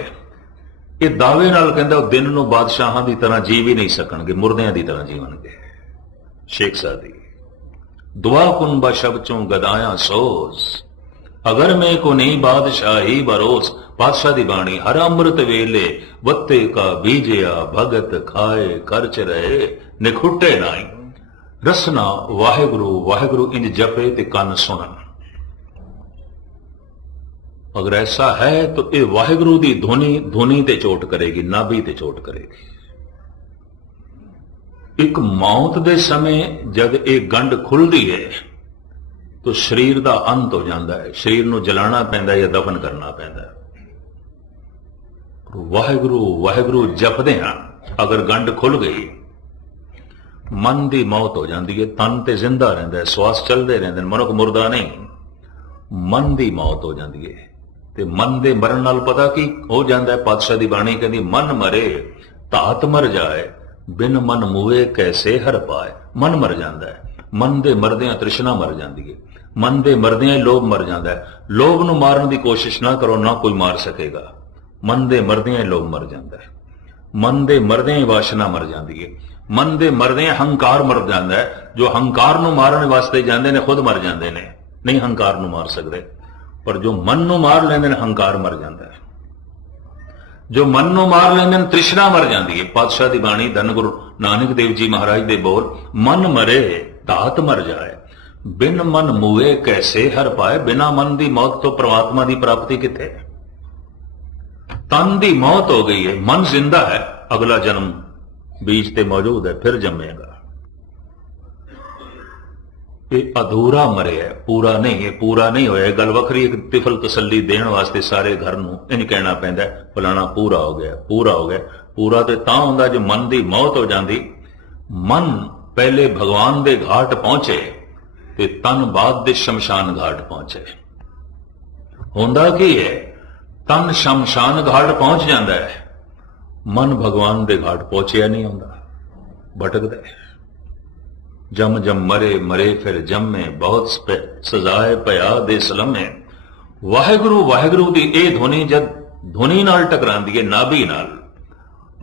ये दावे नाल कहंदा दिन नूं बादशाहां दी तरह जी भी नहीं सकणगे, मुर्दियां दी तरह जीवणगे। शेख सादी, दुआ कुन बशब चों गदाया सोज, अगर मैं को नहीं बादशाही बरोस। बादशाह दी बाणी, हर अमृत वेले वत्ते का बीजिया, भगत खाए खर्च रहे, निखुट्टे नाई। रसना वाहिगुरु वाहिगुरु इंज जपे ते कन सुनन। अगर ऐसा है तो ये वाहिगुरु दी धुनी धुनी ते चोट करेगी, नाभि ते चोट करेगी। ਇੱਕ ਮੌਤ ਦੇ ਸਮੇਂ ਜਦ ਇਹ ਗੰਢ ਖੁੱਲਦੀ ਹੈ ਤਾਂ ਸਰੀਰ ਦਾ ਅੰਤ ਹੋ ਜਾਂਦਾ ਹੈ, ਸਰੀਰ ਨੂੰ ਜਲਾਣਾ ਪੈਂਦਾ ਜਾਂ ਦਫਨ ਕਰਨਾ ਪੈਂਦਾ। ਵਾਹਿਗੁਰੂ ਵਾਹਿਗੁਰੂ ਜਪਦੇ ਹਾਂ, ਅਗਰ ਗੰਢ ਖੁੱਲ ਗਈ ਮਨ ਦੀ ਮੌਤ ਹੋ ਜਾਂਦੀ ਹੈ, ਤਨ ਤੇ ਜ਼ਿੰਦਾ ਰਹਿੰਦਾ ਹੈ, ਸਵਾਸ ਚੱਲਦੇ ਰਹਿੰਦੇ ਨੇ, ਮਨੁੱਖ ਮੁਰਦਾ ਨਹੀਂ। ਮਨ ਦੀ ਮੌਤ ਹੋ ਜਾਂਦੀ ਹੈ ਤੇ ਮਨ ਦੇ ਮਰਨ ਨਾਲ ਪਤਾ ਕੀ ਹੋ ਜਾਂਦਾ ਹੈ? ਪਾਤਸ਼ਾਹ ਦੀ ਬਾਣੀ ਕਹਿੰਦੀ ਮਨ ਮਰੇ ਧਾਤ ਮਰ ਜਾਏ, ਬਿਨ ਮਨ ਮੂਏ ਕੈਸੇ ਹਰ ਪਾਏ। ਮਨ ਮਰ ਜਾਂਦਾ ਹੈ, ਮਨ ਦੇ ਮਰਦਿਆਂ ਤ੍ਰਿਸ਼ਨਾ ਮਰ ਜਾਂਦੀ ਹੈ, ਮਨ ਦੇ ਮਰਦਿਆਂ ਹੀ ਲੋਭ ਮਰ ਜਾਂਦਾ ਹੈ। ਲੋਭ ਨੂੰ ਮਾਰਨ ਦੀ ਕੋਸ਼ਿਸ਼ ਨਾ ਕਰੋ, ਨਾ ਕੋਈ ਮਾਰ ਸਕੇਗਾ। ਮਨ ਦੇ ਮਰਦਿਆਂ ਹੀ ਲੋਭ ਮਰ ਜਾਂਦਾ ਹੈ, ਮਨ ਦੇ ਮਰਦਿਆਂ ਹੀ ਵਾਸ਼ਨਾ ਮਰ ਜਾਂਦੀ ਹੈ, ਮਨ ਦੇ ਮਰਦਿਆਂ ਹੰਕਾਰ ਮਰ ਜਾਂਦਾ ਹੈ। ਜੋ ਹੰਕਾਰ ਨੂੰ ਮਾਰਨ ਵਾਸਤੇ ਜਾਂਦੇ ਨੇ ਖੁਦ ਮਰ ਜਾਂਦੇ ਨੇ, ਨਹੀਂ ਹੰਕਾਰ ਨੂੰ ਮਾਰ ਸਕਦੇ। ਪਰ ਜੋ ਮਨ ਨੂੰ ਮਾਰ ਲੈਂਦੇ ਨੇ ਹੰਕਾਰ ਮਰ ਜਾਂਦਾ ਹੈ, ਜੋ ਮਨ ਨੂੰ ਮਾਰ ਲੈਂਦੇ ਨੇ ਤ੍ਰਿਸ਼ਨਾ ਮਰ ਜਾਂਦੀ ਹੈ। ਪਾਤਸ਼ਾਹ ਦੀ ਬਾਣੀ ਧੰਨ ਗੁਰੂ ਨਾਨਕ ਦੇਵ ਜੀ ਮਹਾਰਾਜ ਦੇ ਬੋਲ, ਮਨ ਮਰੇ ਧਾਤ ਮਰ ਜਾਏ, ਬਿਨ ਮਨ ਮੂਏ ਕੈਸੇ ਹਰ ਪਾਏ। ਬਿਨਾ ਮਨ ਦੀ ਮੌਤ ਤੋਂ ਪ੍ਰਮਾਤਮਾ ਦੀ ਪ੍ਰਾਪਤੀ ਕਿੱਥੇ? ਤਨ ਦੀ ਮੌਤ ਹੋ ਗਈ ਹੈ, ਮਨ ਜ਼ਿੰਦਾ ਹੈ, ਅਗਲਾ ਜਨਮ ਬੀਜ ਤੇ ਮੌਜੂਦ ਹੈ, ਫਿਰ ਜੰਮੇਗਾ। ਇਹ ਅਧੂਰਾ ਮਰਿਆ, ਪੂਰਾ ਨਹੀਂ। ਇਹ ਪੂਰਾ ਨਹੀਂ ਹੋਇਆ, ਗੱਲ ਵੱਖਰੀ। ਇੱਕ ਤਿਫਲ ਤਸੱਲੀ ਦੇਣ ਵਾਸਤੇ ਸਾਰੇ ਘਰ ਨੂੰ ਇਹ ਨਹੀਂ ਕਹਿਣਾ ਪੈਂਦਾ ਫਲਾਣਾ ਪੂਰਾ ਹੋ ਗਿਆ, ਪੂਰਾ ਹੋ ਗਿਆ। ਪੂਰਾ ਤੇ ਤਾਂ ਹੁੰਦਾ ਜੇ ਮਨ ਦੀ ਮੌਤ ਹੋ ਜਾਂਦੀ। ਮਨ ਪਹਿਲੇ ਭਗਵਾਨ ਦੇ ਘਾਟ ਪਹੁੰਚੇ ਤੇ ਤਨ ਬਾਅਦ ਦੇ ਸ਼ਮਸ਼ਾਨ ਘਾਟ ਪਹੁੰਚੇ। ਹੁੰਦਾ ਕੀ ਹੈ? ਤਨ ਸ਼ਮਸ਼ਾਨ ਘਾਟ ਪਹੁੰਚ ਜਾਂਦਾ ਹੈ, ਮਨ ਭਗਵਾਨ ਦੇ ਘਾਟ ਪਹੁੰਚਿਆ ਨਹੀਂ ਹੁੰਦਾ, ਭਟਕਦਾ ਹੈ। ਜਮ ਜਮ ਮਰੇ ਮਰੇ ਫਿਰ ਜੰਮੇ, ਬਹੁਤ ਸਜ਼ਾਏ ਪਿਆ ਦੇ ਸਲਮੇ। ਵਾਹਿਗੁਰੂ ਵਾਹਿਗੁਰੂ ਦੀ ਇਹ ਧੁਨੀ ਜਦ ਧੁਨੀ ਨਾਲ ਟਕਰਾਂਦੀ ਹੈ ਨਾਭੀ ਨਾਲ,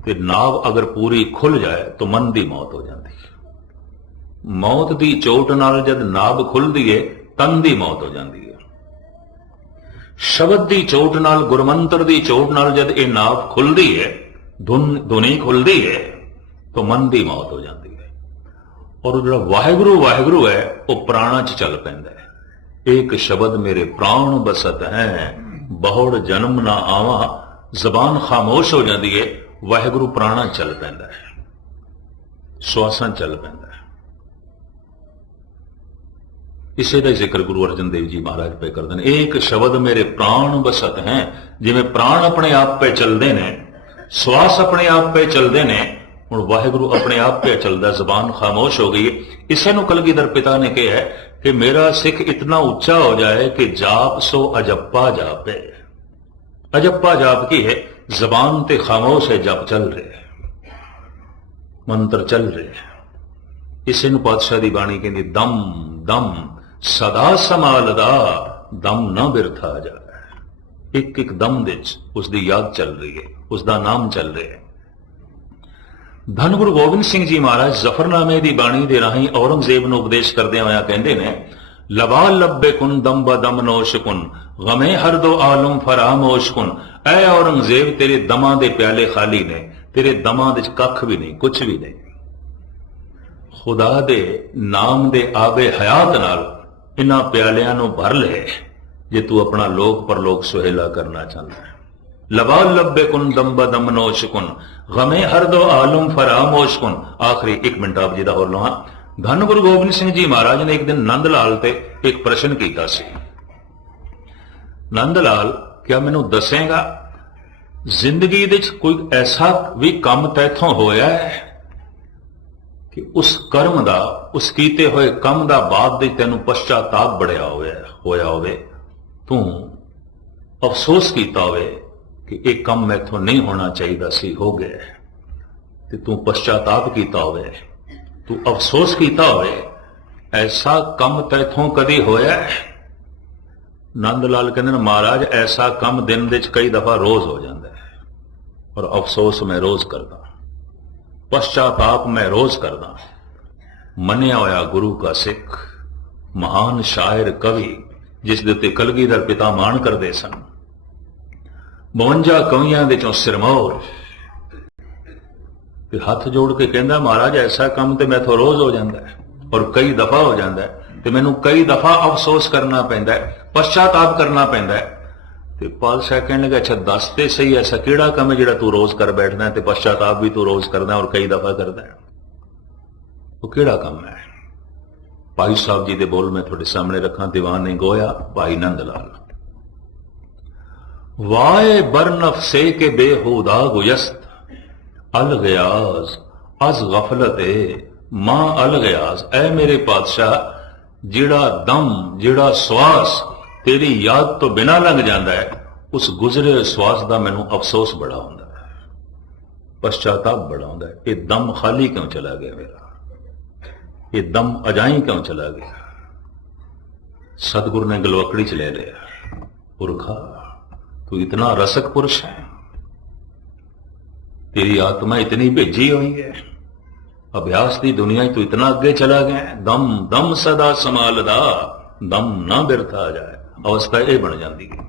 ਤੇ ਨਾਭ ਅਗਰ ਪੂਰੀ ਖੁੱਲ ਜਾਏ ਤਾਂ ਮਨ ਦੀ ਮੌਤ ਹੋ ਜਾਂਦੀ ਹੈ। ਮੌਤ ਦੀ ਚੋਟ ਨਾਲ ਜਦ ਨਾਭ ਖੁੱਲਦੀ ਹੈ ਤਨ ਦੀ ਮੌਤ ਹੋ ਜਾਂਦੀ ਹੈ। ਸ਼ਬਦ ਦੀ ਚੋਟ ਨਾਲ, ਗੁਰਮੰਤਰ ਦੀ ਚੋਟ ਨਾਲ ਜਦ ਇਹ ਨਾਭ ਖੁੱਲਦੀ ਹੈ, ਧੁਨੀ ਖੁੱਲਦੀ ਹੈ, ਤਾਂ ਮਨ ਦੀ ਮੌਤ ਹੋ ਜਾਂਦੀ ਹੈ। ਔਰ ਜਿਹੜਾ ਵਾਹਿਗੁਰੂ ਵਾਹਿਗੁਰੂ ਹੈ ਉਹ ਪ੍ਰਾਣਾਂ 'ਚ ਚੱਲ ਪੈਂਦਾ ਹੈ। ਇੱਕ ਸ਼ਬਦ ਮੇਰੇ ਪ੍ਰਾਣ ਬਸਤ ਹੈ, ਬਹੁੜ ਜਨਮ ਨਾ ਆਵਾਂ। ਜ਼ਬਾਨ ਖਾਮੋਸ਼ ਹੋ ਜਾਂਦੀ ਹੈ, ਵਾਹਿਗੁਰੂ ਪ੍ਰਾਣਾਂ 'ਚ ਚੱਲ ਪੈਂਦਾ ਹੈ, ਸਵਾਸਾਂ 'ਚ ਚੱਲ ਪੈਂਦਾ ਹੈ। ਇਸੇ ਦਾ ਜ਼ਿਕਰ ਗੁਰੂ ਅਰਜਨ ਦੇਵ ਜੀ ਮਹਾਰਾਜ ਪੇ ਕਰਦੇ ਨੇ। ਇੱਕ ਸ਼ਬਦ ਮੇਰੇ ਪ੍ਰਾਣ ਬਸਤ ਹੈ। ਜਿਵੇਂ ਪ੍ਰਾਣ ਆਪਣੇ ਆਪ ਪੇ ਚੱਲਦੇ ਨੇ, ਸਵਾਸ ਆਪਣੇ ਆਪ ਪੇ ਚੱਲਦੇ ਨੇ, ਹੁਣ ਵਾਹਿਗੁਰੂ ਆਪਣੇ ਆਪ ਪੇ ਚੱਲਦਾ, ਜ਼ਬਾਨ ਖਾਮੋਸ਼ ਹੋ ਗਈ। ਇਸੇ ਨੂੰ ਕਲਗੀਧਰ ਪਿਤਾ ਨੇ ਕਿਹਾ ਕਿ ਮੇਰਾ ਸਿੱਖ ਇਤਨਾ ਉੱਚਾ ਹੋ ਜਾਏ ਕਿ ਜਾਪ ਸੋ ਅਜੱਪਾ ਜਾਪੇ। ਅਜੱਪਾ ਜਾਪ ਕੀ ਹੈ? ਜ਼ਬਾਨ ਤੇ ਖਾਮੋਸ਼ ਹੈ, ਜਪ ਚੱਲ ਰਿਹਾ, ਮੰਤਰ ਚੱਲ ਰਿਹਾ। ਇਸੇ ਨੂੰ ਪਾਤਸ਼ਾਹ ਦੀ ਬਾਣੀ ਕਹਿੰਦੀ, ਦਮ ਦਮ ਸਦਾ ਸੰਭਾਲਦਾ, ਦਮ ਨਾ ਬਿਰਥਾ ਜਾਵੇ। ਇੱਕ ਇੱਕ ਦਮ ਵਿੱਚ ਉਸ ਦੀ ਯਾਦ ਚੱਲ ਰਹੀ ਹੈ, ਉਸ ਦਾ ਨਾਮ ਚੱਲ ਰਿਹਾ ਹੈ। ਧੰਨ ਗੁਰੂ ਗੋਬਿੰਦ ਸਿੰਘ ਜੀ ਮਹਾਰਾਜ ਜ਼ਫਰਨਾਮੇ ਦੀ ਬਾਣੀ ਦੇ ਰਾਹੀਂ ਔਰੰਗਜ਼ੇਬ ਨੂੰ ਉਪਦੇਸ਼ ਕਰਦਿਆਂ ਹੋਇਆ ਕਹਿੰਦੇ ਨੇ, ਲਵਾ ਲੱਭੇ ਕੁਨ ਦਮ ਬਦਮ ਨੋਸ਼ ਕੁਨ, ਗਮੇ ਹਰ ਦੋ ਆਲਮ ਫਰਾਮੋਸ਼ ਕੁਨ। ਐ ਔਰੰਗਜ਼ੇਬ, ਤੇਰੇ ਦਮਾਂ ਦੇ ਪਿਆਲੇ ਖਾਲੀ ਨੇ, ਤੇਰੇ ਦਮਾਂ ਵਿੱਚ ਕੱਖ ਵੀ ਨਹੀਂ, ਕੁਛ ਵੀ ਨਹੀਂ। ਖੁਦਾ ਦੇ ਨਾਮ ਦੇ ਆਬੇ ਹਯਾਤ ਨਾਲ ਇਹਨਾਂ ਪਿਆਲਿਆਂ ਨੂੰ ਭਰ ਲੈ ਜੇ ਤੂੰ ਆਪਣਾ ਲੋਕ ਪਰਲੋਕ ਸੁਹੇਲਾ ਕਰਨਾ ਚਾਹੁੰਦਾ ਹੈ। ਲਵਾ ਲੱਭੇ ਕੁਨ ਦਮ ਬਦਮ ਨੋਸ਼ ਕੁਨ, ਗਮੇ ਹਰ ਦੋ ਆਲਮ ਫਰਾਮੋਸ਼ ਕੁਨ। ਆਖਰੀ 1 ਮਿੰਟ ਆਪ ਜੀ ਦਾ ਹੋਰ ਲਵਾਂ। ਧੰਨ ਗੁਰੂ ਗੋਬਿੰਦ ਸਿੰਘ ਜੀ ਮਹਾਰਾਜ ਨੇ ਇੱਕ ਦਿਨ ਨੰਦ ਲਾਲ ਤੇ ਇੱਕ ਪ੍ਰਸ਼ਨ ਕੀਤਾ ਸੀ। ਨੰਦ ਲਾਲ, ਕਿਆ ਮੈਨੂੰ ਦੱਸੇਗਾ ਜ਼ਿੰਦਗੀ ਵਿੱਚ ਕੋਈ ਐਸਾ ਵੀ ਕੰਮ ਤੈਥੋਂ ਹੋਇਆ ਹੈ ਕਿ ਉਸ ਕਰਮ ਦਾ, ਉਸ ਕੀਤੇ ਹੋਏ ਕੰਮ ਦਾ ਬਾਅਦ ਵਿੱਚ ਤੈਨੂੰ ਪਛਤਾਤਾਪ ਬੜਿਆ ਹੋਇਆ ਹੋਵੇ, ਤੂੰ ਅਫਸੋਸ ਕੀਤਾ ਹੋਵੇ ਕਿ ਇਹ ਕੰਮ ਮੈਥੋਂ ਨਹੀਂ ਹੋਣਾ ਚਾਹੀਦਾ ਸੀ, ਹੋ ਗਿਆ, ਤੇ ਤੂੰ ਪਛਤਾਤਾਪ ਕੀਤਾ ਹੋਵੇ, ਤੂੰ ਅਫਸੋਸ ਕੀਤਾ ਹੋਵੇ, ਐਸਾ ਕੰਮ ਤੈਥੋਂ ਕਦੀ ਹੋਇਆ? ਨੰਦ ਲਾਲ ਕਹਿੰਦੇ ਨੇ, ਮਹਾਰਾਜ ਐਸਾ ਕੰਮ ਦਿਨ ਵਿੱਚ ਕਈ ਦਫਾ ਰੋਜ਼ ਹੋ ਜਾਂਦਾ ਹੈ, ਔਰ ਅਫਸੋਸ ਮੈਂ ਰੋਜ਼ ਕਰਦਾ, ਪਛਤਾਤਾਪ ਮੈਂ ਰੋਜ਼ ਕਰਦਾ। ਮੰਨਿਆ ਹੋਇਆ ਗੁਰੂ ਕਾ ਸਿੱਖ, ਮਹਾਨ ਸ਼ਾਇਰ ਕਵੀ, ਜਿਸ ਦੇ ਉੱਤੇ ਕਲਗੀਧਰ ਪਿਤਾ ਮਾਣ ਕਰਦੇ ਸਨ, 52 ਕਵੀਆਂ ਦੇ ਚੋਂ ਸਿਰਮੌਰ, ਤੇ ਹੱਥ ਜੋੜ ਕੇ ਕਹਿੰਦਾ, ਮਹਾਰਾਜ ਐਸਾ ਕੰਮ ਤੇ ਮੈਥੋਂ ਰੋਜ਼ ਹੋ ਜਾਂਦਾ ਹੈ, ਔਰ ਕਈ ਦਫਾ ਹੋ ਜਾਂਦਾ ਹੈ, ਤੇ ਮੈਨੂੰ ਕਈ ਦਫਾ ਅਫਸੋਸ ਕਰਨਾ ਪੈਂਦਾ ਹੈ, ਪਛਤਾਤਾਪ ਕਰਨਾ ਪੈਂਦਾ ਹੈ। ਤੇ ਪਾਤਸ਼ਾਹ ਕਹਿਣ ਲੱਗਾ, ਅੱਛਾ ਦੱਸ ਤੇ ਸਹੀ, ਐਸਾ ਕਿਹੜਾ ਕੰਮ ਹੈ ਜਿਹੜਾ ਤੂੰ ਰੋਜ਼ ਕਰ ਬੈਠਦਾ ਤੇ ਪਛਤਾਤਾਪ ਵੀ ਤੂੰ ਰੋਜ਼ ਕਰਦਾ ਔਰ ਕਈ ਦਫਾ ਕਰਦਾ ਹੈ? ਉਹ ਕਿਹੜਾ ਕੰਮ ਹੈ? ਭਾਈ ਸਾਹਿਬ ਜੀ ਦੇ ਬੋਲ ਮੈਂ ਤੁਹਾਡੇ ਸਾਹਮਣੇ ਰੱਖਾਂ। ਦੀਵਾਨੇ ਗੋਇਆ ਭਾਈ ਨੰਦ ਲਾਲ। ਵਾਏ ਬਰਨਫ ਸੇ ਕੇ ਬੇਹੂਦਾ ਗੁਯਸਤ ਅਲ ਗਿਆਜ਼ ਅਜ਼ ਗਫਲਤ ਮਾਂ ਅਲ ਗਿਆਜ਼। ਐ ਮੇਰੇ ਪਾਤਸ਼ਾਹ, ਜਿਹੜਾ ਦਮ, ਜਿਹੜਾ ਸਵਾਸ ਤੇਰੀ ਯਾਦ ਤੋਂ ਬਿਨਾਂ ਲੰਘ ਜਾਂਦਾ ਹੈ, ਉਸ ਗੁਜ਼ਰੇ ਸਵਾਸ ਦਾ ਮੈਨੂੰ ਅਫਸੋਸ ਬੜਾ ਹੁੰਦਾ ਹੈ, ਪਛਤਾਤਾਪ ਬੜਾ ਹੁੰਦਾ ਹੈ। ਇਹ ਦਮ ਖਾਲੀ ਕਿਉਂ ਚਲਾ ਗਿਆ ਮੇਰਾ? ये दम अजाई क्यों चला गया? सतगुरु ने गलवकड़ी च ले लिया। पुरखा, तू इतना रसक पुरुष है, तेरी आत्मा इतनी भेजी हुई है, अभ्यास की दुनिया तू इतना अगे चला गया। दम दम सदा संभालदा, दम ना बिरथा जाए, अवस्था यह बन जाती है।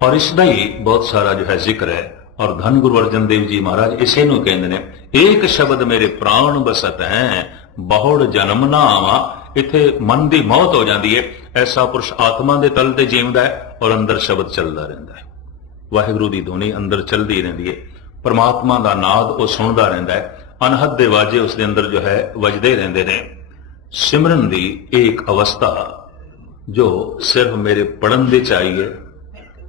और इसका ही बहुत सारा जो है जिक्र है। और धन गुरु अर्जन देव जी महाराज इसे नूं कहंदे ने, एक शब्द मेरे प्राण बसत है, बहुड़ जन्म ना आवा। इत्थे मन की मौत हो जाती है। ऐसा पुरुष आत्मा के तल ते जीवदा है और अंदर शब्द चलता रहता है। वाहिगुरू की धुनी अंदर चलती रहती है, परमात्मा का नाद वो सुनता रहता है, अनहद दे वाजे उसके अंदर जो है वजदे रहते हैं। सिमरन की एक अवस्था जो सिर्फ मेरे पढ़न दे चाहिए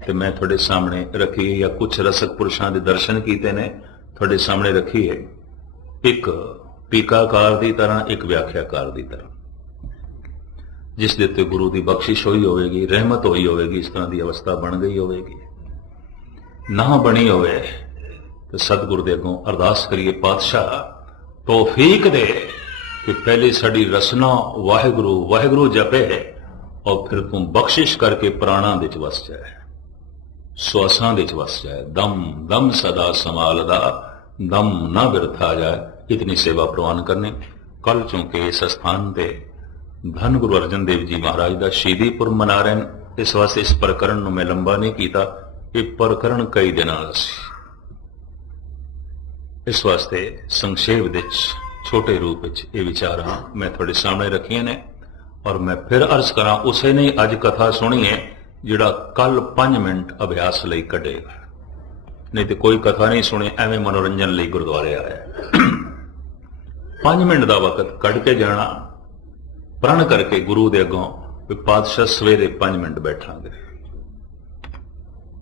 तो मैं थोड़े सामने रखी है, या कुछ रसक पुरुषों के दर्शन किए ने थोड़े सामने रखी है। एक टीकाकार की तरह, एक व्याख्याकार की तरह, जिस दे उत्ते गुरु की बख्शिश हुई होगी, रहमत हुई होगी, इस तरह की अवस्था बन गई होगी। ना बनी होवे तो सतगुरु दे अगों अरदास करिए, पातशाह तौफीक दे कि पहले साड़ी रसना वाहिगुरू वाहिगुरू जपे और फिर तू बख्शिश करके प्राणा दे च वस जाए, श्वासां दे च वस जाए। दम दम सदा संभालदा, दम ना बिरथा जाए। इतनी सेवा प्रवान करने। कल चूंकि इस स्थान पे धन गुरु अर्जन देव जी महाराज का शहीदी पुरब मना रहे हैं, इस वास्ते इस प्रकरण नूं मैं लंबा नहीं कीता। यह प्रकरण कई दिनां दा सी, इस वास्ते संक्षेप दे छोटे रूप ये विचारां मैं थोड़े सामने रखिए ने। और मैं फिर अर्ज करा, उसे ने अज कथा सुनी है जिहड़ा कल 5 मिनट अभ्यास लई कढेगा, नहीं तो कोई कथा नहीं सुनी, एवं मनोरंजन लई गुरुद्वारे आया। 5 मिनट का वक्त कढ़ के जाना, प्रण करके गुरु दे अगों भी पातशाह सवेरे 5 मिनट बैठांगे।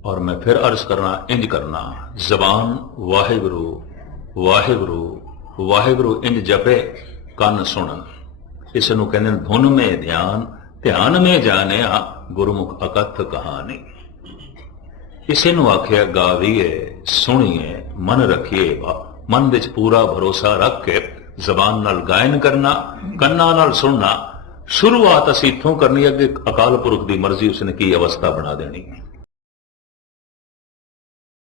और मैं फिर अर्ज करना, इंज करना, जबान वाहिगुरू वाहिगुरू वाहिगुरू इंज जपे, कन सुन। इस नूं कहंदे ने धुन में ध्यान, ध्यान में जानिया गुरुमुख अकथ कहानी। इसे नूं आखिया गावीए, सुनिए, मन रखिए, मन विच पूरा भरोसा रख के जबान नाल गायन करना, कन्ना नाल सुनना। शुरुआत असीं इत्थों करनी, अगे अकाल पुरख की मर्जी उसने की अवस्था बना देनी है।